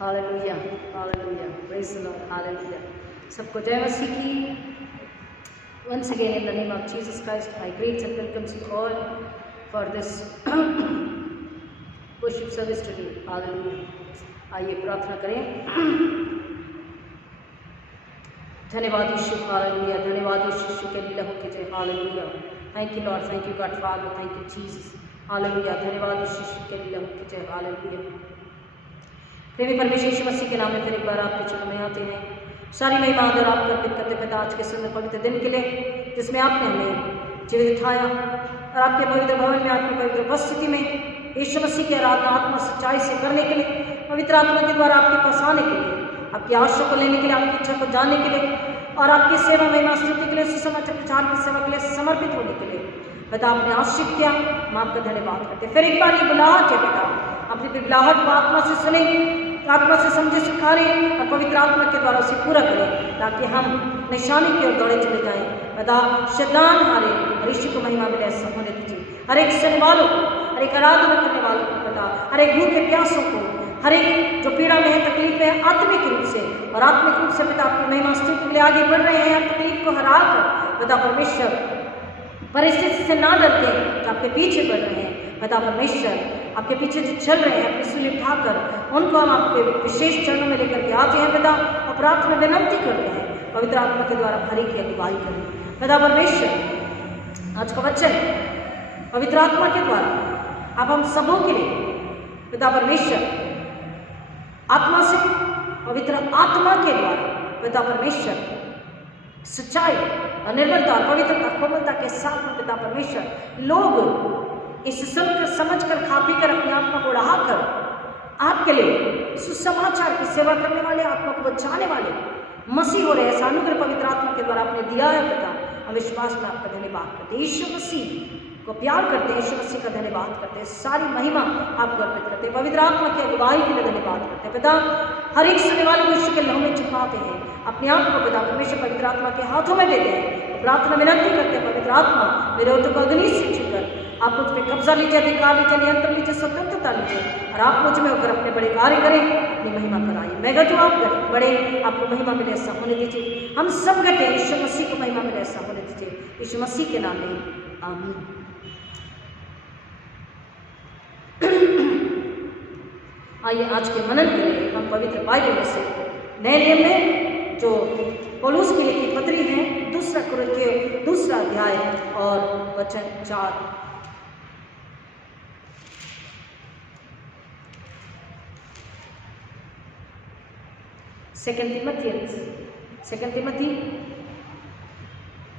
Hallelujah, hallelujah, praise the Lord, hallelujah. सबको जय मसीह की। Once again, in the name of Jesus Christ, I greet and welcomes you all for this worship service today. Hallelujah। आइए प्रार्थना करें। धन्यवाद यीशु, hallelujah, धन्यवाद यीशु के लहू के जय, hallelujah. Thank you Lord, thank you God father, thank you Jesus, hallelujah. धन्यवाद यीशु के लहू के जय, हालेलुया। प्रेमी परमेश्वर यीशु मसीह के नाम में फिर एक बार आपके चरणों में आते हैं। सारी महिमा आदर आपको अर्पित करते पिता आज के सुंदर पवित्र दिन के लिए जिसमें आपने हमें जीवित उठाया और आपके पवित्र भवन में आपकी पवित्र उपस्थिति में यीशु मसीह की आराधना आत्मा सच्चाई से करने के लिए, पवित्र आत्मा के द्वारा आपके पास आने के लिए, आपकी आशा को लेने के लिए, आपकी इच्छा को जानने के लिए और आपकी सेवा महिमा स्तुति के लिए, सुसमाचार प्रचार की सेवा के लिए समर्पित होने के लिए पिता आपने आशीष किया। हम आपका धन्यवाद करते। फिर एक बार ये बुलाहट है पिता, अपनी बुलाहट को आत्मा से सुने, आत्मा से समझे, सिखाए और पवित्र आत्मा के द्वारा उसे पूरा करें ताकि हम निशानी की ओर दौड़े चले जाएं। पिता शैतान हारे और यीशु को महिमा मिले, ऐसा होने दीजिए। हर एक सुनने वालों को, हर एक आराधना करने वालों को पिता, हर एक भूखे प्यासों को, हर एक जो पीड़ा में है, तकलीफ में है, आत्मिक रूप से और आत्मिक रूप से पिता आपकी महिमा स्तुति के लिए आगे बढ़ रहे हैं। तकलीफ को हरा कर पिता परमेश्वर परिस्थिति से ना डरते तो आपके पीछे बढ़ रहे हैं। पिता परमेश्वर आपके पीछे जो चल रहे हैं अपनी सुनी उठाकर उनको हम आपके विशेष चरणों में लेकर के आते हैं पिता और प्रार्थना विनंती करते हैं पवित्र आत्मा के द्वारा भरी की अगुवाई करें। पिता परमेश्वर आज का वचन पवित्र आत्मा के द्वारा आप हम सबों के लिए पिता परमेश्वर आत्मा से, पवित्र आत्मा के द्वारा पिता परमेश्वर सच्चाई और निर्मलता और पवित्रता कोमलता के साथ में पिता परमेश्वर लोग इस सुनकर समझकर खा पी कर अपनी आत्मा को बढ़ाकर आपके लिए सुसमाचार की सेवा करने वाले, आत्मा को बचाने वाले मसीह हो रहे हैं। अनुग्रह पवित्र आत्मा के द्वारा आपने दिया है पिता, हम विश्वास में आपका धन्यवाद करते हैं। यीशु मसीह को प्यार करते हैं, यीशु मसीह का धन्यवाद करते हैं, सारी महिमा आपको अर्पित करते हैं। पवित्र आत्मा की अगुवाई के लिए धन्यवाद करते हैं पिता। हर एक सुनने वाले को यीशु के लहू में छिपाते हैं, अपने आप को पिता परमेश्वर पवित्र आत्मा के हाथों में देते हैं। प्रार्थना विनंती करते हैं पवित्र आत्मा मेरे होठों को अग्नि से छूकर आप मुझ पर कब्जा लीजिए, अधिकार लीजिए, नियंत्रण लीजिए, स्वतंत्रता लीजिए और आप मुझ में होकर अपने बड़े कार्य करें, अपनी महिमा कराइए। मैं घटूं आप बड़े, आपको महिमा मिले, ऐसा होने दीजिए। हम सब घटे, यीशु मसीह को महिमा मिले, ऐसा होने दीजिए। यीशु मसीह के नाम में आमीन। आइए आज के मनन के लिए हम पवित्र बाइबल में से नए नियम में जो पौलुस की लिखी पत्री है, 2 कुरिन्थियों 2 अध्याय और वचन 4। सेकेंड तिमोथी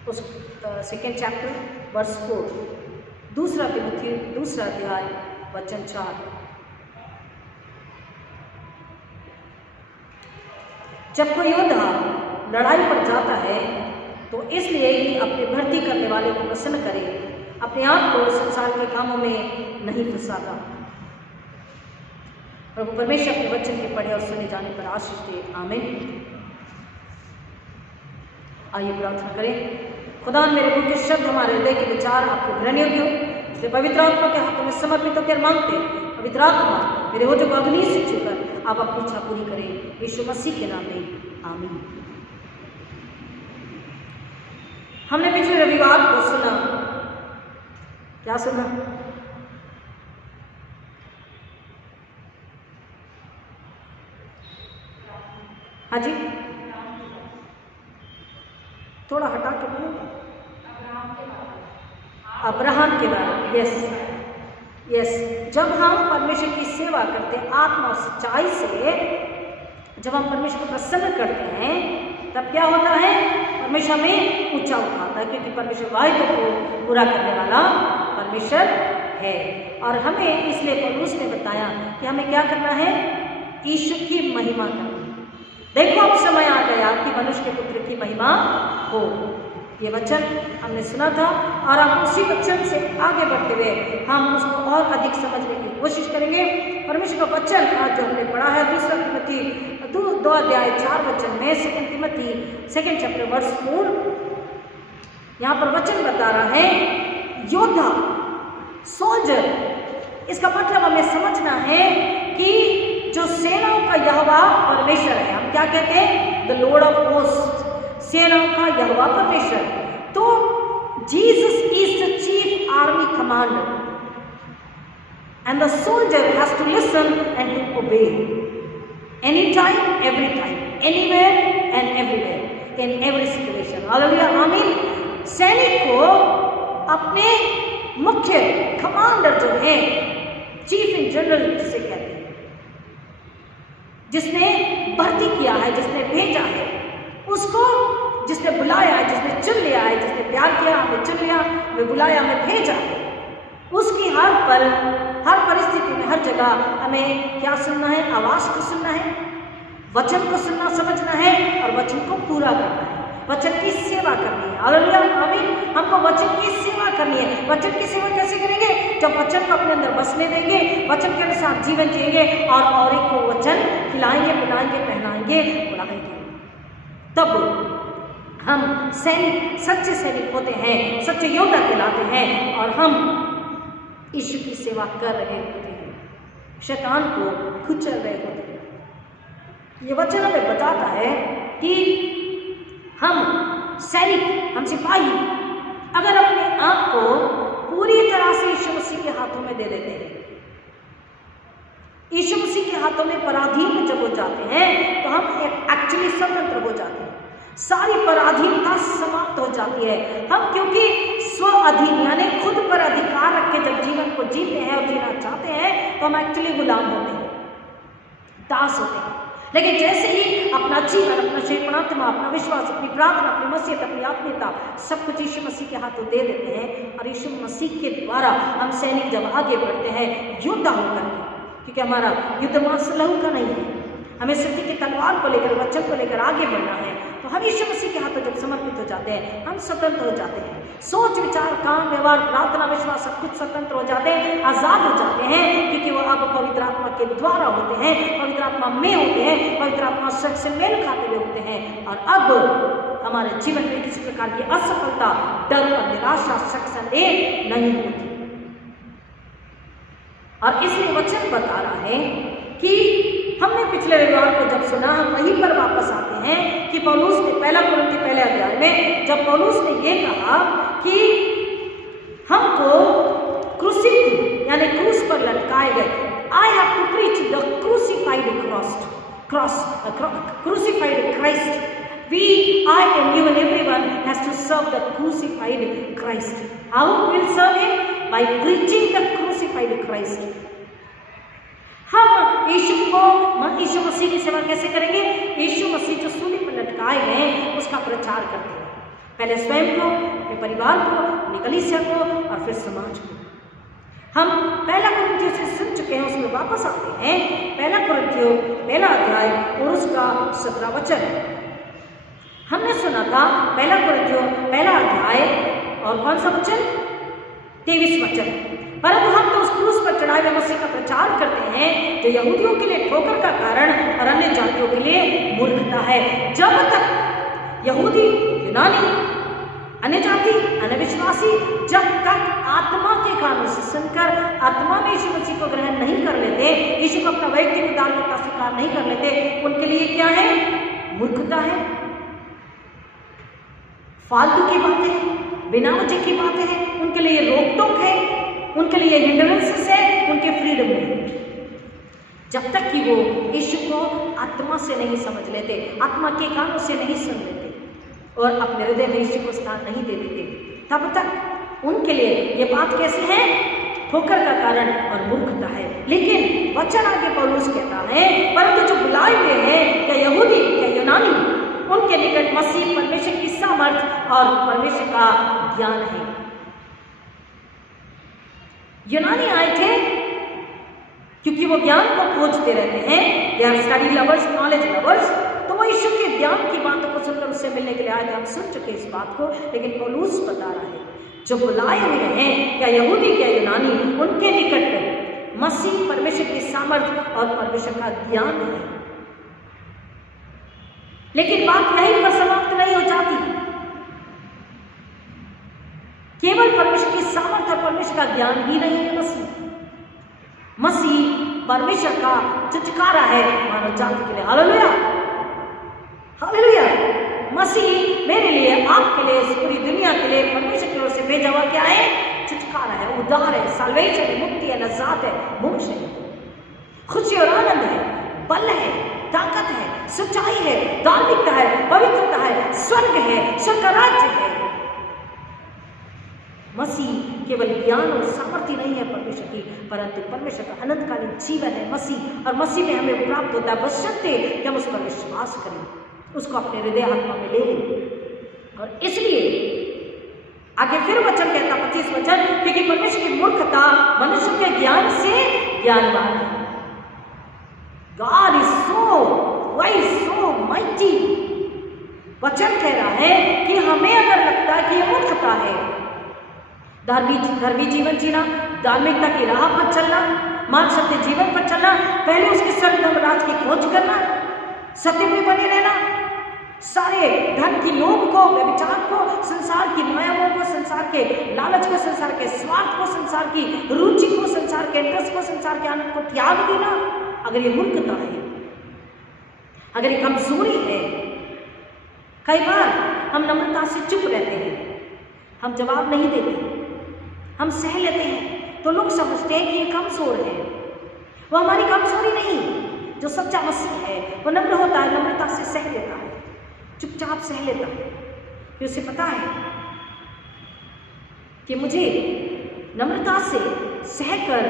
उस 2nd चैप्टर वर्स 4, 2 तिमोथी 2 अध्याय वचन 4। जब कोई योद्धा लड़ाई पर जाता है तो इसलिए कि अपनी भर्ती करने वाले को प्रसन्न करे, अपने आप को संसार के कामों में नहीं फंसाता। प्रभु परमेश्वर अपने वचन के पढ़े और सुने जाने पर आशीष दे, आमीन। आइए प्रार्थना करें। खुदा मेरे मुंह के शब्द, हमारे हृदय के विचार आपको ग्रहण योग्य हो, इसलिए पवित्र आत्मा के हाथों में समर्पित होकर मांगते हैं। पवित्र आत्मा मेरे होठों को अग्नि से छूकर आप अपनी इच्छा पूरी करें, यीशु मसीह के नाम में आमीन। हमने पिछले रविवार को सुना, क्या सुना? हाँ जी, थोड़ा हटा के बोलो। अब्राहम के बारे में। यस, जब हम परमेश्वर की सेवा करते हैं आत्मा और सच्चाई से, जब हम परमेश्वर को प्रसन्न करते हैं तब क्या होता है? परमेश्वर में ऊंचा उठाता है, क्योंकि परमेश्वर वायदों को पूरा करने वाला परमेश्वर है। और हमें इसलिए पौलुस ने बताया कि हमें क्या करना है? यीशु की महिमा करनी। देखो अब समय आ गया कि मनुष्य के पुत्र की महिमा हो। ये वचन हमने सुना था और हम उसी वचन से आगे बढ़ते हुए हम उसको और अधिक समझने की कोशिश करेंगे। परमेश्वर का वचन आज जो हमने पढ़ा है 2 तिमोथी 2 अध्याय 4 वचन में, 2 तिमोथी 2nd चैप्टर वर्स 4, यहाँ पर वचन बता रहा है योद्धा, सोल्जर। इसका मतलब हमें समझना है कि जो सेनाओं का यहोवा परमेश्वर है। हम क्या कहते हैं? द लॉर्ड ऑफ होस्ट, सेनाओं का यहोवा परमेश्वर। तो Jesus is the chief army commander and the soldier has to listen and to obey anytime, every time, anywhere and everywhere, in every situation. Hallelujah, आमीन। सैनिक को अपने मुख्य कमांडर जो है, चीफ इन जनरल जिसे कहते हैं, जिसने भर्ती किया है, जिसने भेजा है, उसको जिसने बुलाया है, जिसने चुन लिया है, जिसने प्यार किया, हमें चुन लिया, हमें बुलाया, हमें भेजा है, उसकी हर पल, हर परिस्थिति में, हर जगह हमें क्या सुनना है? आवाज को सुनना है, वचन को सुनना, समझना है और वचन को पूरा करना है, वचन की सेवा करनी है। हालेलुया, आमीन। हमको वचन की सेवा करनी है। वचन की सेवा कैसे करेंगे? जब वचन को अपने अंदर बसने देंगे, वचन के अनुसार जीवन जिएंगे और एक को वचन खिलाएंगे, पिलाएंगे, पहनाएंगे, बुलाएंगे, तब हम सैनिक, सच्चे सैनिक होते हैं, सच्चे योद्धा कहलाते हैं और हम यीशु की सेवा कर रहे होते हैं, शैतान को कुचल रहे होते हैं। ये वचन हमें बताता है कि हम सैनिक, हम सिपाही अगर अपने आप को पूरी तरह से यीशु मसीह के हाथों में दे देते हैं, यीशु मसीह के हाथों में पराधीन जब हो जाते हैं, तो हम एक्चुअली स्वतंत्र हो जाते हैं। सारी पराधीनता समाप्त हो जाती है। हम क्योंकि स्व अधीन यानी खुद पर अधिकार रख के जब जीवन को जीते हैं और जीना चाहते हैं, तो हम एक्चुअली गुलाम होते हैं, दास होते हैं। लेकिन जैसे ही अपना जीवन, अपना शरीर, आत्मा, अपना विश्वास, अपनी प्रार्थना, अपनी मसीहत, अपनी आत्मीयता, सब कुछ यीशु मसीह के हाथों दे देते हैं और यीशु मसीह के द्वारा हम सैनिक जब आगे बढ़ते हैं योद्धा होकर, क्योंकि हमारा युद्ध मांस लहू का नहीं है, हमें सत्य की तलवार को लेकर, वचन को लेकर आगे बढ़ना है, तो हम यीशु मसीह के हाथों जब समर्पित हो जाते हैं, हम स्वतंत्र हो जाते हैं। सोच, विचार, काम, व्यवहार, प्रार्थना, विश्वास सब कुछ स्वतंत्र हो जाते हैं, आजाद हो जाते हैं, क्योंकि वो अब पवित्र आत्मा के द्वारा होते हैं, पवित्र आत्मा में होते हैं, पवित्र आत्मा से मेल खाते हुए होते हैं। और अब हमारे जीवन में किसी प्रकार की असफलता, डर और निराशा, शक, संदेह नहीं होती। और इसलिए वचन बता रहा है कि हमने पिछले रविवार को जब सुना, हम वहीं पर वापस आते हैं कि पौलुस ने पहला कुरिन्थी पहले अध्याय में जब पौलुस ने ये कहा कि हमको क्रूसिफिक्स यानी क्रूस पर लटकाए गए, I have to preach the crucified crucified Christ. I and you and everyone has to serve the crucified Christ. How will serve him? By preaching the crucified Christ. हम यीशु मसीह की सेवा कैसे करेंगे? यीशु मसीह जो सूली पर लटकाए हैं उसका प्रचार करते हैं, पहले स्वयं को, अपने परिवार को, अपनी कलीसिया को और फिर समाज को। हम पहला कुरिन्थियों से सुन चुके हैं, उसमें वापस आते हैं। पहला कुरिन्थियों पहला अध्याय और उसका 17 वचन हमने सुना था। पहला कुरिन्थियों पहला अध्याय और कौन सा वचन? 23 वचन। परंतु हम तो उस क्रूस पर चढ़ाए हुए मसीह का प्रचार करते हैं जो यहूदियों के लिए ठोकर का कारण और अन्य जातियों के लिए मूर्खता है। जब तक यहूदी, यूनानी, अन्य जाति, अन्य विश्वासी जब तक आत्मा के कानों से सुनकर आत्मा में यीशु मसीह को ग्रहण नहीं कर लेते, यीशु को अपना वैयक्तिक उद्धारकर्ता स्वीकार नहीं कर लेते, उनके लिए क्या है? मूर्खता है, फालतू की बातें हैं, बिना वजह की बातें हैं, उनके लिए रोक टोक है, उनके लिए हिंड्रेंसेस है, उनके फ्रीडम में। जब तक कि वो यीशु को आत्मा से नहीं समझ लेते, आत्मा के कानों से नहीं सुन लेते और अपने हृदय में यीशु को स्थान नहीं दे देते, तब तक उनके लिए ये बात कैसी है? ठोकर का कारण और मूर्खता है। लेकिन वचन आगे पौलुस कहता है, परंतु जो बुलाए हुए हैं, क्या यहूदी, क्या यूनानी, उनके निकट मसीह परमेश्वर की सामर्थ और परमेश्वर का ज्ञान है। यूनानी आए थे क्योंकि वो ज्ञान को खोजते रहते हैं, they are study lovers, knowledge lovers, तो वो यीशु के ज्ञान की बातों को सुनकर उससे मिलने के लिए आए थे। हम सुन चुके इस बात को, लेकिन पौलुस बता रहा है जो बुलाए हुए हैं, क्या यहूदी क्या यूनानी, उनके निकट मसीह परमेश्वर की सामर्थ और परमेश्वर का ज्ञान है। लेकिन बात यहीं पर समाप्त नहीं हो जाती। केवल परमेश्वर की सामर्थ और परमेश्वर का ज्ञान ही नहीं है। मसीह परमेश्वर का छुटकारा है मानव जाति के लिए। Hallelujah, hallelujah. मसीह मेरे लिए, आपके लिए, इस पूरी दुनिया के लिए परमेश्वर की ओर से भेजा हुआ क्या है? छुटकारा है, उद्धार है, साल्वेशन है, मुक्ति है, नजात है, मोक्ष है, खुशी और आनंद है, बल है, ताकत है, सच्चाई है, धार्मिकता है, पवित्रता है, स्वर्ग है, स्वर्ग का राज्य है। मसीह केवल ज्ञान और सामर्थ्य नहीं है परमेश्वर की, परंतु परमेश्वर का अनंतकालीन जीवन है मसीह, और मसीह में हमें प्राप्त होता है बशर्ते कि हम उस पर विश्वास करें, उसको अपने हृदय आत्मा में ले लें। और इसलिए आगे फिर वचन कहता 25 वचन, क्योंकि परमेश्वर की मूर्खता मनुष्य के ज्ञान से ज्ञानवान है। God is so wise, so mighty। वचन कह रहा है कि हमें अगर लगता है कि ये मूर्खता है, धर्मी जीवन जीना, धार्मिकता की राह पर चलना, मान सत्य जीवन पर चलना, पहले उसके स्वर्ग राज की खोज करना, सत्य में बने रहना, सारे धन की लोभ को, व्यभिचार को, संसार की मायाओं को, संसार के लालच को, संसार के स्वार्थ को, संसार की रुचि को, संसार के इंटरेस्ट को, संसार के आनंद को त्याग देना, अगर ये मूर्खता है, अगर ये कमजोरी है, कई बार हम नम्रता से चुप रहते हैं, हम जवाब नहीं देते, हम सह लेते हैं, तो लोग समझते हैं कि ये कमजोर है। वो हमारी कमजोरी नहीं, जो सच्चा मसीह है वो नम्र होता है, नम्रता से सह लेता है, चुपचाप सह लेता है, कि उसे पता है कि मुझे नम्रता से सहकर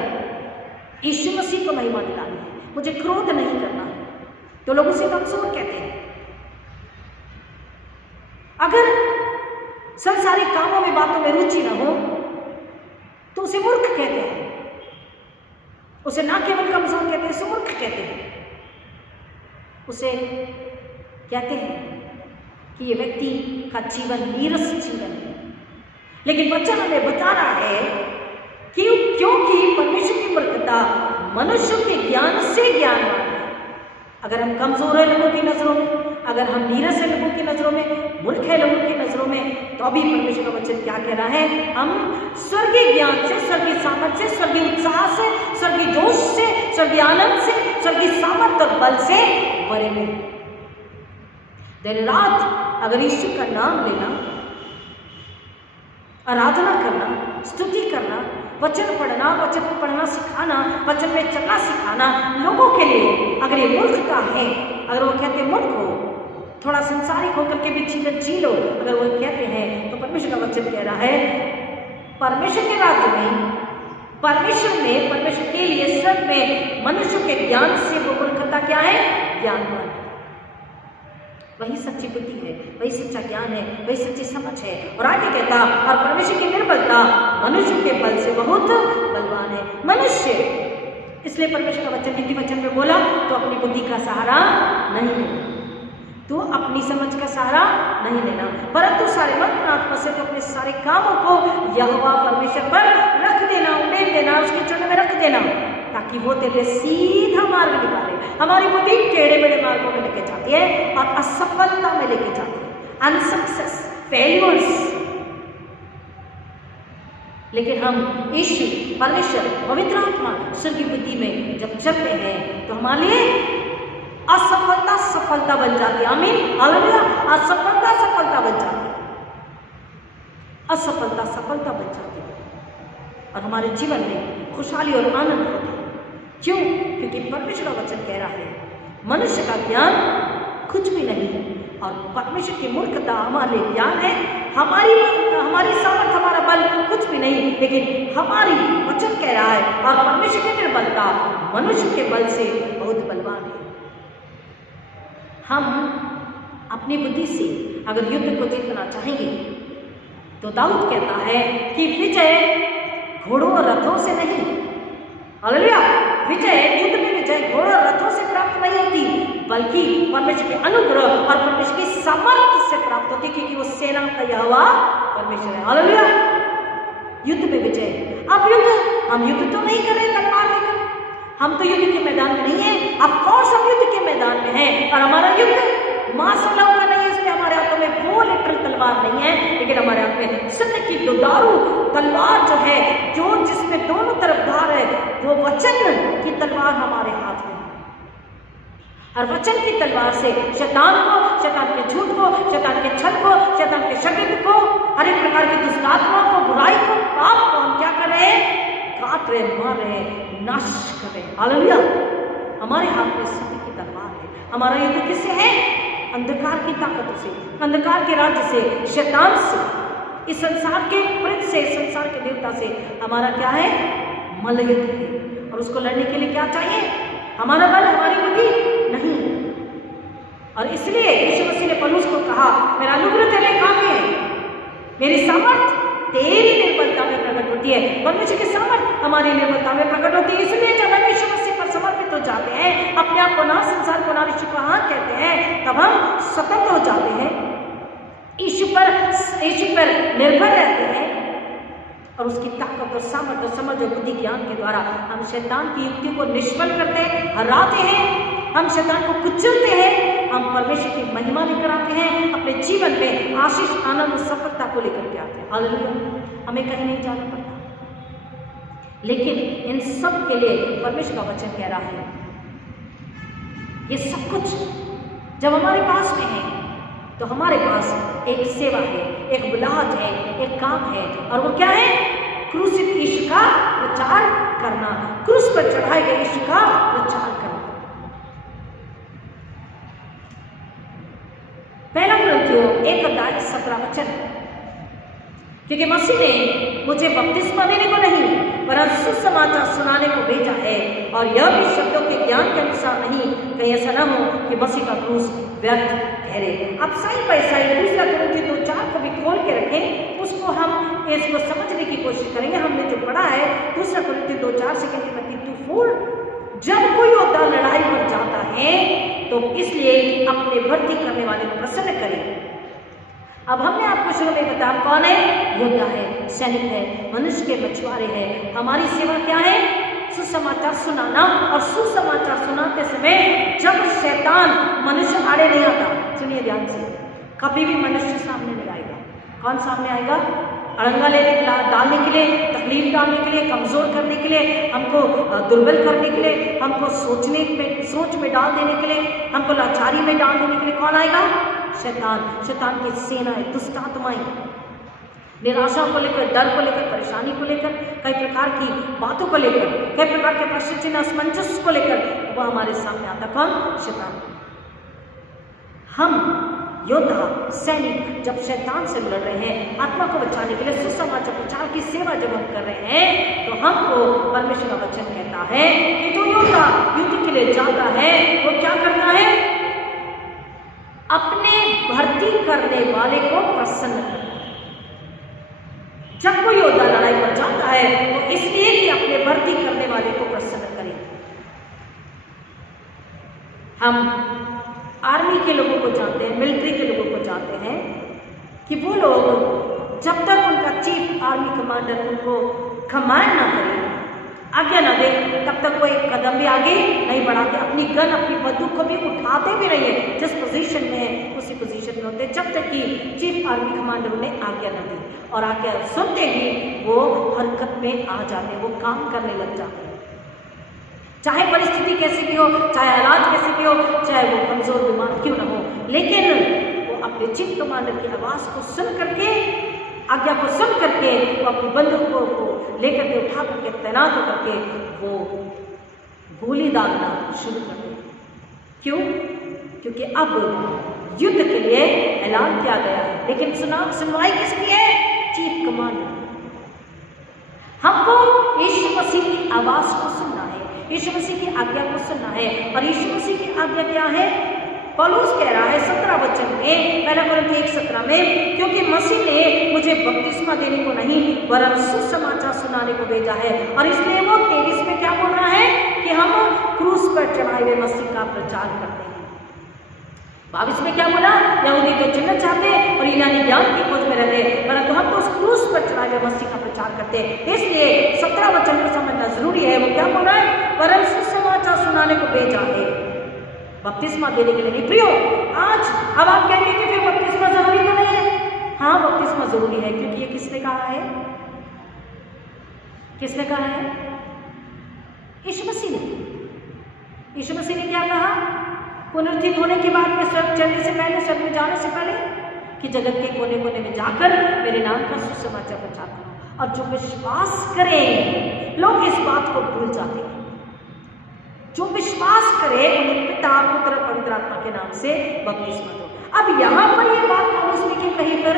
यीशु मसीह को महिमा दिलानी है, मुझे क्रोध नहीं करना है, तो लोग उसे कमजोर कहते हैं। अगर संसारिक कामों में, बातों में रुचि न हो तो उसे मूर्ख कहते हैं, उसे ना केवल कमजोर कहते हैं, उसे मूर्ख कहते हैं, उसे कहते हैं कि ये व्यक्ति का जीवन नीरस जीवन है। लेकिन वचन हमें बता रहा है कि क्योंकि परमेश्वर की मूर्खता मनुष्य के ज्ञान से ज्ञानवान है। अगर हम कमजोर है लोगों की नजरों में, अगर हम नीरस है लोगों की नजरों में, मूर्ख है लोगों की नजरों में, तो अभी परमेश्वर का वचन क्या कह रहा है? हम स्वर्गीय ज्ञान से, स्वर्गीय सामर्थ्य से, स्वर्गीय उत्साह से, स्वर्गीय जोश से, स्वर्गीय आनंद से, स्वर्गीय सामर्थ्य और बल से भरे हुए। दिन रात अगर यीशु का नाम लेना, आराधना करना, स्तुति करना, वचन पढ़ना, वचन को पढ़ना सिखाना, वचन में चलना सिखाना लोगों के लिए अगर ये मूर्खता है, अगर वो कहते मूर्ख हो, थोड़ा संसारिक होकर के भी जीवन जी लो, अगर वो कहते हैं, तो परमेश्वर का वचन कह रहा है परमेश्वर के राज्य में, परमेश्वर के लिए स्वर्ग में मनुष्य के ज्ञान से वो मूर्खता क्या है? ज्ञानवान। वही सच्ची बुद्धि है, वही सच्चा ज्ञान है, वही सच्ची समझ है। और आगे कहता, और परमेश्वर की निर्बलता मनुष्य के बल से बहुत बलवान है। मनुष्य, इसलिए परमेश्वर का वचन हिंदी वचन में बोला, तो अपनी बुद्धि का सहारा नहीं लेना, तो अपनी समझ का सहारा नहीं लेना, परंतु सारे मन आत्मा से तो अपने सारे कामों को यहोवा परमेश्वर पर रख देना, उड़ेल देना, उसके चरणों में रख देना, ताकि वो तेरे सीधा मार्ग निकाले। हमारी बुद्धि टेढ़े मेढ़े मार्गों में लेके जाती है और असफलता में लेके जाती है, अनसक्सेस, फेल्यूर्स। लेकिन हम यीशु, परमेश्वर, पवित्र आत्मा, स्वर्गीय बुद्धि में जब चलते हैं तो हमारे लिए असफलता सफलता बन जाती है। आमीन, हालेलुया। असफलता सफलता बन जाती है, असफलता सफलता बन जाती है, और हमारे जीवन में खुशहाली और आनंद होता है। क्यों? क्योंकि परमेश्वर का वचन कह रहा है मनुष्य का ज्ञान कुछ भी नहीं, और परमेश्वर की मूर्खता हमारे लिए ज्ञान है। हमारी सामर्थ, हमारा बल कुछ भी नहीं, लेकिन हमारी वचन कह रहा है, और परमेश्वर की निर्बलता मनुष्य के बल से बहुत बलवान है। हम अपनी बुद्धि से अगर युद्ध को जीतना चाहेंगे, तो दाऊद कहता है कि विजय घोड़ों और रथों से नहीं, हालेलुया, विजय, युद्ध में विजय घोड़ों और रथों से प्राप्त नहीं होती, बल्कि परमेश्वर के अनुग्रह और परमेश्वर की सामर्थ्य से प्राप्त होती, क्योंकि वो सेना का यहोवा परमेश्वर है। हालेलुया। युद्ध में विजय, अब हम युद्ध तो नहीं कर रहे तलवार लेकर, हम तो युद्ध के मैदान में नहीं है। अब कौन सा युद्ध के मैदान में है, और हमारा युद्ध मांस लहू का नहीं है, इसलिए हमारे हाथों में वो लिटरल तलवार नहीं है, लेकिन हमारे हाथ में सत्य की दुधारू तलवार जो है, जो जिसमें दोनों तरफ धार है, वो वचन की तलवार हमारे हाथ में। और वचन की तलवार से शैतान को, शैतान के झूठ को, शैतान के छल को, शैतान के षड्यंत्र को, हर एक प्रकार की दुष्ट आत्मा को, बुराई को, पाप को हम क्या कर रहे हैं? काट रहे, मार रहे, नाश कर रहे। हालेलुया। हमारे हाथ में सत्य की तलवार है। हमारा युद्ध किससे है? अंधकार की ताकतों से, अंधकार के राज्य से, शैतान से, इस संसार के प्रिंस से, संसार के देवता से। हमारा क्या है? मल्लयुद्ध है। और उसको लड़ने के लिए क्या चाहिए? हमारा बल, हमारी बुद्धि नहीं। और इसलिए यीशु मसीह ने पौलुस को कहा, मेरा अनुग्रह तेरे लिए काफी है, मेरी सामर्थ तेरी निर्बलता में प्रकट होती है। परमेश्वर की सामर्थ हमारी निर्बलता में प्रकट होती है। इसलिए जब हम यीशु मसीह पर समर्पित हो जाते हैं, अपने आप को ना संसार को ना यीशु को हाँ कहते हैं, तब हम स्वतंत्र हो जाते हैं, यीशु पर निर्भर रहते हैं। और उसकी ताकत और सामर्थ और समझ और बुद्धि ज्ञान के द्वारा हम शैतान की युक्ति को निष्फल करते हैं, हराते हैं, हम शैतान को कुचलते हैं, हम परमेश्वर की महिमा लेकर आते हैं, अपने जीवन में आशीष, आनंद, सफलता को लेकर के आते हैं। हालेलुया। हमें कहीं नहीं जाना पड़ता, लेकिन इन सब के लिए परमेश्वर का वचन कह रहा है, ये सब कुछ जब हमारे पास में है, तो हमारे पास एक सेवा है, एक बुलाहट है, एक काम है, और वो क्या है? क्रूसित यीशु का प्रचार करना, क्रूस पर चढ़ाए गए यीशु का प्रचार करना। पहला कुरिन्थियों 1:17। क्योंकि मसीह ने मुझे बपतिस्मा देने को नहीं, वरन सुसमाचार सुनाने को भेजा है, और यह भी शब्दों के ज्ञान के अनुसार नहीं, कहीं ऐसा न हो कि मसीह का क्रूस व्यर्थ ठहरे। अब साई बाई साई 2 कुरिन्थियों 2:4 को भी खोल के रखें, उसको हम इसको समझने की कोशिश करेंगे। हमने जो पढ़ा है 2 कुरिन्थियों 2:4 से 2:4, जब कोई योद्धा लड़ाई पर जाता है तो इसलिए अपने भर्ती करने वाले को प्रसन्न करें। अब हमने आपको शुरू में बताया कौन है? योद्धा है, सैनिक है, मनुष्य के मछुआरे हैं। हमारी सेवा क्या है? सुसमाचार सुनाना। और सुसमाचार सुनाते समय जब शैतान मनुष्य आड़े नहीं आता, सुनिए ध्यान से, कभी भी मनुष्य सामने नहीं आएगा। कौन सामने आएगा? अड़ंगा डालने के लिए, तकलीफ डालने के लिए, कमजोर करने के लिए, हमको दुर्बल करने के लिए, हमको सोच में डाल देने के लिए, हमको लाचारी में डाल देने के लिए कौन आएगा? शैतान। शैतान की सेनाएं, दुष्ट आत्माएं, निराशा को लेकर, डर को लेकर, परेशानी को लेकर, कई प्रकार की बातों को लेकर, कई प्रकार के प्रश्न चिन्ह, असमंजस को लेकर वह हमारे सामने आता। कौन? शैतान। हम योद्धा, सैनिक जब शैतान से लड़ रहे हैं, आत्मा को बचाने के लिए सुसमाचार प्रचार की सेवा जब हम कर रहे हैं, तो हमको परमेश्वर का वचन कहता है कि जो योद्धा युद्ध के लिए जाता है वो क्या करता है? अपने भर्ती करने वाले को प्रसन्न करता है। जब कोई योद्धा लड़ाई पर जाता है तो इसलिए कि अपने भर्ती करने वाले को प्रसन्न करे। हम आर्मी के लोगों को जानते हैं, मिलिट्री के लोगों को जानते हैं कि वो लोग जब तक उनका चीफ आर्मी कमांडर उनको कमांड ना करे, आज्ञा ना दे, तब तक वो एक कदम भी आगे नहीं बढ़ाते। अपनी गन, अपनी बंदूक को भी उठाते भी नहीं है। जिस पोजीशन में है उसी पोजीशन में होते जब तक कि चीफ आर्मी कमांडर उन्हें आज्ञा न दे। और आज्ञा सुनते ही वो हरकत में आ जाते, वो काम करने लग जाते हैं। चाहे परिस्थिति कैसी भी हो, चाहे हालात कैसे भी हो, चाहे वो कमजोर बीमार क्यों ना हो, लेकिन वो अपने चीफ कमांडर की आवाज़ को सुन करके, आज्ञा को सुन करके, वो अपनी बंदूक को लेकर के उठा करके तैनात होकर के वो गोली दागना शुरू कर दें। क्यों? क्योंकि अब युद्ध के लिए ऐलान किया गया है, लेकिन सुनवाई किसकी है? Chief commander. हमको यीशु मसीह की आवाज़ को सुनना है, यीशु मसीह की आज्ञा को सुनना है। और यीशु मसीह की आज्ञा क्या है? पौलुस कह रहा है 17 वचन में, 1 कुरिन्थियों 1:17 में, क्योंकि मसीह ने मुझे बपतिस्मा देने को नहीं वरन सुसमाचार सुनाने को भेजा है। और इसलिए वो 23 में क्या बोल रहा है कि हम क्रूस पर चढ़ाए हुए मसीह का प्रचार करते हैं। 22 में क्या बोला? यहूदी तो चिन्ह चाहते और यूनानी ज्ञान की खोज में रहते, परंतु हम तो उस क्रूस पर चढ़ाए हुए मसीह का प्रचार करते हैं। इसलिए 17 वचन को समझना जरूरी है। वो क्या बोल रहा है? वरन सुसमाचार सुनाने को भेजा है, बपतिस्मा देने के लिए नहीं। प्रियो, आज अब आप कहेंगे कि फिर बपतिस्मा जरूरी तो नहीं है। हाँ बपतिस्मा जरूरी है, क्योंकि ये किसने कहा है? किसने कहा है? यीशु मसीह ने। यीशु मसीह ने क्या कहा? पुनरुत्थित होने के बाद में स्वर्ग चढ़ने से पहले, स्वर्ग में जाने से पहले, कि जगत के कोने कोने में जाकर मेरे नाम का सुसमाचार प्रचार करो। और जो विश्वास करें, लोग इस बात को भूल जाते हैं, जो विश्वास करे उन्हें पिता पुत्र पवित्र आत्मा के नाम से बपतिस्मा दो। अब यहाँ पर ये बात पौलुस ने क्यों कही फिर?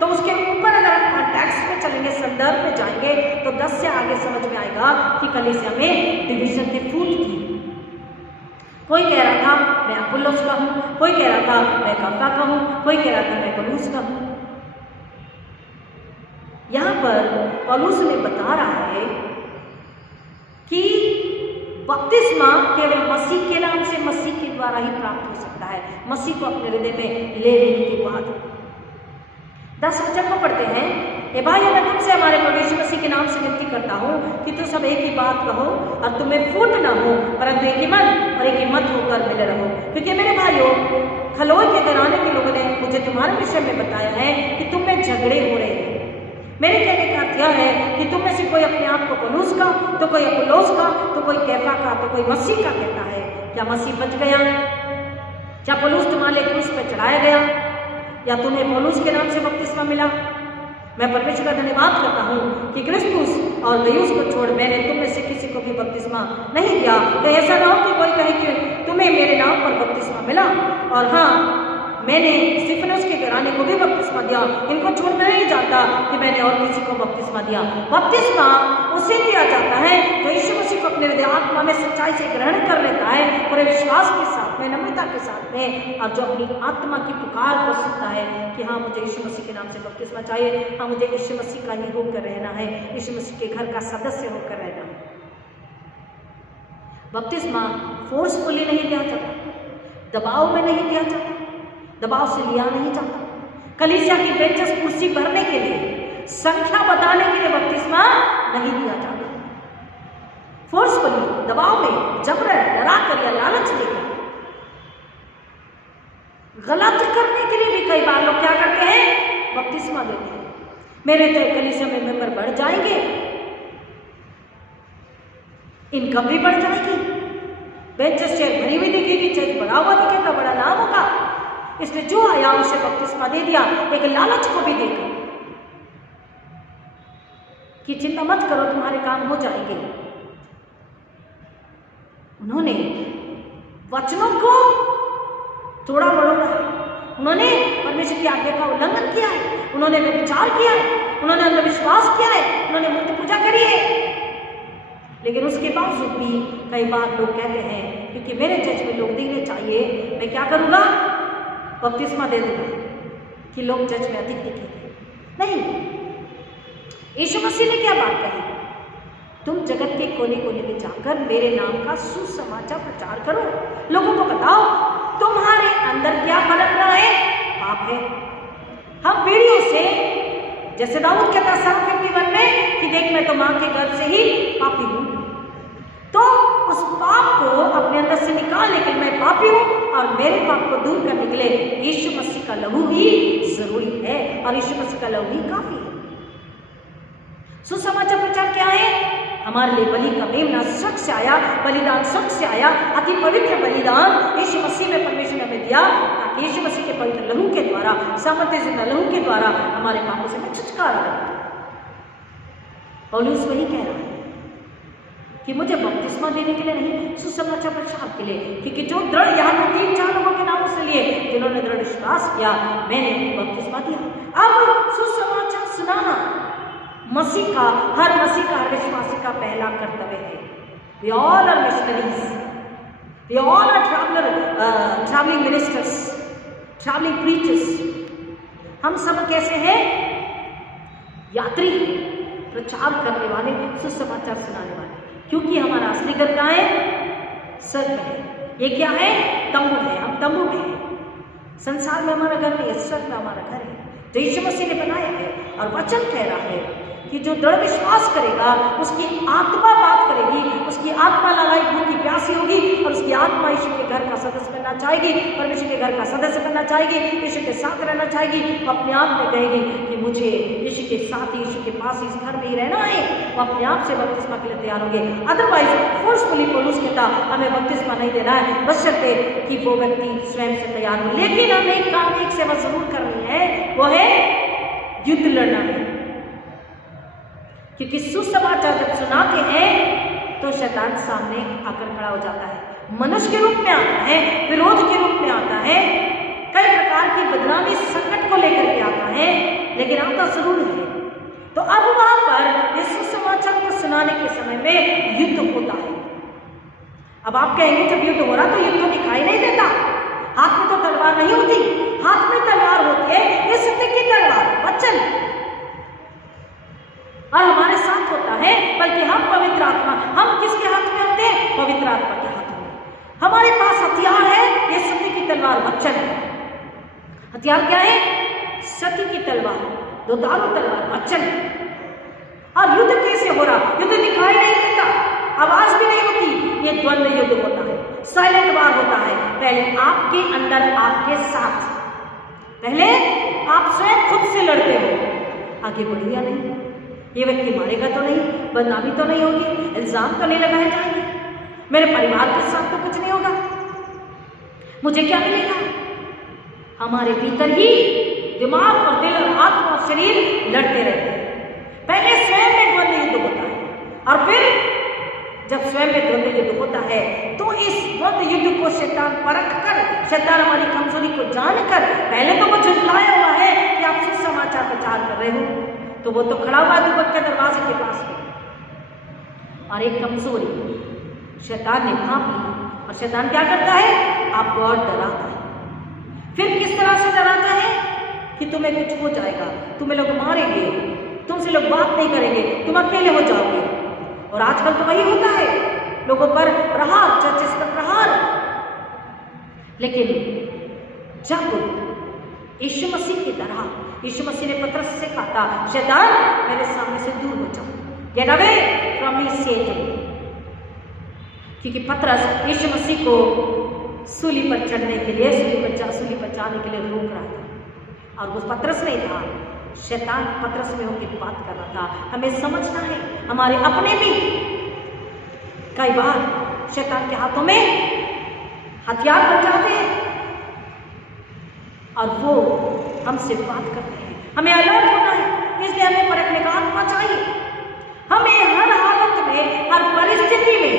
तो उसके ऊपर अगर हम कॉन्टेक्स्ट में चलेंगे, संदर्भ में जाएंगे, तो 10 से आगे समझ में आएगा कि कलीसिया में डिवीजन की फूट थी। कोई कह रहा था मैं अपुल्लोस का हूं, कोई कह रहा था मैं कप्पा का हूं, कोई कह रहा था मैं पौलुस का हूं। यहां पर पौलुस ने बता रहा है कि बपतिस्मा केवल मसीह के नाम से, मसीह के द्वारा ही प्राप्त हो सकता है, मसीह को अपने हृदय में ले लेने के बाद। 10 वचन को पढ़ते हैं। ए भाई, मैं तुमसे हमारे प्रभु यीशु मसीह के नाम से विनती करता हूँ कि तुम सब एक ही बात कहो और तुम्हें फूट न हो, परंतु एक ही मन और एक ही मत होकर मिले रहो। क्योंकि मेरे भाइयों, खलोए के घराने के लोगों ने मुझे तुम्हारे विषय में बताया है कि तुम में झगड़े हो रहे हैं। मेरे कहने का अर्थ यह है कि तुम में से कोई अपने आप को पौलुस का, तो कोई अपुल्लोस का, तो कोई कैफा का, तो कोई मसीह का कहता है। क्या मसीह बच गया? क्या पौलुस तुम्हारे क्रूस पर चढ़ाया गया, या तुम्हें पौलुस के नाम से बपतिस्मा मिला? मैं परमेश्वर का धन्यवाद करता हूँ कि क्रिस्पुस और गयुस को छोड़ मैंने तुम में से किसी को भी बपतिस्मा नहीं दिया। तो ऐसा ना हो कि कोई कहे कि तुम्हें मेरे नाम पर बपतिस्मा मिला, और हाँ, मैंने स्तिफनुस के घराने को भी बपतिस्मा दिया। इनको छोड़ मैं नहीं जानता कि मैंने और किसी को बपतिस्मा दिया। बपतिस्मा उसे दिया जाता है जो यीशु मसीह को अपने हृदय आत्मा में सच्चाई से ग्रहण कर लेता है, पूरे विश्वास के साथ में, नम्रता के साथ में, और जो अपनी आत्मा की पुकार को सुनता है कि हाँ, मुझे यीशु मसीह के नाम से बपतिस्मा चाहिए, हाँ, मुझे यीशु मसीह का ही होकर रहना है, यीशु मसीह के घर का सदस्य होकर रहना है। बपतिस्मा फोर्सफुली नहीं दिया जाता, दबाव में नहीं दिया जाता, दबाव से लिया नहीं जाता। कलीसिया की बेंचेस कुर्सी भरने के लिए, संख्या बताने के लिए बपतिस्मा नहीं दिया जाता। फोर्सफुली, दबाव में, जबरन, डरा कर या लालच देकर, गलत करने के लिए भी कई बार लोग क्या करते हैं? बपतिस्मा देते हैं। मेरे तो कलीसिया में मेंबर बढ़ जाएंगे, इनकम भी बढ़ जाएगी, बेंचेस चेयर भरी हुई दिखेगी, चेयर बड़ा हुआ दिखेगा, बड़ा नाम होगा, इसलिए जो आया उसे बपतिस्मा दे दिया, एक लालच को भी देकर कि चिंता मत करो, तुम्हारे काम हो जाएंगे। उन्होंने वचनों को तोड़ा मरोड़ा है, उन्होंने परमेश्वर की आज्ञा का उल्लंघन किया है, उन्होंने व्यभिचार किया है, उन्होंने अंधविश्वास किया है, उन्होंने मूर्ति पूजा करी है। लेकिन उसके बावजूद भी कई बार लोग कहते हैं क्योंकि मेरे चर्च में लोग दिखने चाहिए, मैं क्या करूँगा? बपतिस्मा दे दूंगा कि लोग चर्च में अधिक दिखेंगे। नहीं, यीशु मसीह ने क्या बात कही? तुम जगत के कोने कोने में जाकर मेरे नाम का सुसमाचार प्रचार करो, लोगों को बताओ तुम्हारे अंदर क्या पनप रहा है? पाप है। हम पीढ़ियों से, जैसे दाऊद कहता है Psalm 51 में कि देख मैं तो मां के गर्भ से ही पापी हूं, तो उस पाप को अपने अंदर से निकालने के लिए मैं पापी हूं और मेरे पाप को दूर करने के लिए यीशु मसीह का लहू ही जरूरी है, और यीशु मसीह का लहू ही काफी है। सुसमाचार प्रचार क्या है? हमारे लिए बलि का मेमना स्वर्ग से आया, बलिदान स्वर्ग से आया, अति पवित्र बलिदान यीशु मसीह में परमेश्वर ने हमें दिया, ताकि यीशु मसीह के पवित्र लहू के द्वारा, सामर्थ्य जिंदा लहू के द्वारा हमारे पापों से छुटकारा मिले। पौलुस वही कह रहा है कि मुझे बपतिस्मा देने के लिए नहीं, सुसमाचार प्रचार के लिए, क्योंकि जो दृढ़, यहाँ पर 3-4 लोगों के नामों से लिए जिन्होंने दृढ़ विश्वास किया, मैंने बपतिस्मा दिया। अब सुसमाचार सुनाना मसीह का, हर मसीह का, हर विश्वासी का पहला कर्तव्य है। We all are missionaries, we all are traveling ministers, traveling preachers। हम सब कैसे हैं? यात्री, प्रचार करने वाले, सुसमाचार सुनाने वाले, क्योंकि हमारा असली घर कहाँ है? स्वर्ग में है। ये क्या है? तंबू है, हम तंबू में हैं। संसार में हमारा घर नहीं है, स्वर्ग में हमारा घर है, जो यीशु मसीह ने बनाया है। और वचन कह रहा है कि जो दृढ़ विश्वास करेगा उसकी आत्मा बात करेगी, उसकी आत्मा लालाई भूखी प्यासी होगी और उसकी आत्मा यीशु के घर का सदस्य बनना चाहेगी, परमेश्वर के घर का सदस्य बनना चाहेगी, यीशु के साथ रहना चाहेगी। वो अपने आप में कहेगी कि मुझे यीशु के साथ ही, यीशु के पास इस घर में ही रहना है। वो अपने आप से बपतिस्मा के लिए तैयार होंगे। अदरवाइज फोर्सफुली पौलुस कहता हमें बपतिस्मा नहीं देना है, बशर्ते कि वो व्यक्ति स्वयं से तैयार हो। लेकिन हमें एक काम, एक सेवा जरूर करनी है, वो है युद्ध लड़ना है। क्योंकि सुसमाचार जब सुनाते हैं तो शैतान सामने आकर खड़ा हो जाता है, मनुष्य के रूप में आता है, विरोध के रूप में आता है, कई प्रकार की बदनामी संकट को लेकर के आता है, लेकिन आता जरूर है। तो अब वहां पर इस सुसमाचार को सुनाने के समय में युद्ध होता है। अब आप कहेंगे जब युद्ध हो रहा तो युद्ध तो दिखाई नहीं देता, हाथ में तो तलवार नहीं होती। हाथ में तलवार होती है, ये सत्य की तलवार वचन, और हमारे साथ होता है। बल्कि हम पवित्र आत्मा, हम किसके हाथ में होते हैं? पवित्र आत्मा के हाथ में। हमारे पास हथियार है, ये सत्य की तलवार वचन। हथियार क्या है? सत्य की तलवार, दो धारू तलवार वचन। और युद्ध कैसे हो रहा? युद्ध दिखाई नहीं देता, आवाज भी नहीं होती, ये द्वंद्व युद्ध होता है, साइलेंट वार होता है। पहले आपके अंदर, आपके साथ, पहले आप स्वयं खुद से लड़ते हो, आगे बढ़ो या नहीं, ये व्यक्ति मारेगा तो नहीं, बदनामी तो नहीं होगी, इल्जाम तो नहीं लगाए जाएंगे, मेरे परिवार के साथ तो कुछ नहीं होगा, मुझे क्या मिलेगा। हमारे भीतर ही दिमाग और दिल और आत्मा और शरीर लड़ते रहते हैं। पहले स्वयं में द्वंद्व युद्ध होता है, और फिर जब स्वयं में द्वंद्व युद्ध होता है तो इस द्वंद्व युद्ध को शैतान परख कर, शैतान हमारी कमजोरी को जानकर, पहले तो वो झुठलाया हुआ है कि आप सुसमाचार प्रचार कर रहे हो, तो वो तो खड़ा हुआ दुबक के दरवाजे के पास में, और एक कमजोरी शैतान ने भांप ली। और शैतान क्या करता है? आपको और डराता है। फिर किस तरह से डराता है? कि तुम्हें कुछ हो जाएगा, तुम्हें लोग मारेंगे, तुमसे लोग बात नहीं करेंगे, तुम अकेले हो जाओगे। और आजकल तो वही होता है, लोगों पर प्रहार, चर्चिस पर प्रहार। लेकिन जब यीशु मसीह की तरह, यीशु मसीह ने पतरस से कहा था, शैतान मेरे सामने से दूर हो जाओ, गेट अवे फ्रॉम मी सेटन। क्योंकि पतरस यीशु मसीह को सूली पर चढ़ने के लिए, सूली पर जाने के लिए रोक रहा था, और वो पतरस नहीं था, शैतान पतरस में होकर बात कर रहा था। हमें समझना है, हमारे अपने भी कई बार शैतान के हाथों में हथियार बन जाते हैं और वो हमसे बात करते हैं। हमें अलर्ट होना है, इसलिए हमें परखने का आत्मा चाहिए। हमें हर हालत में, हर परिस्थिति में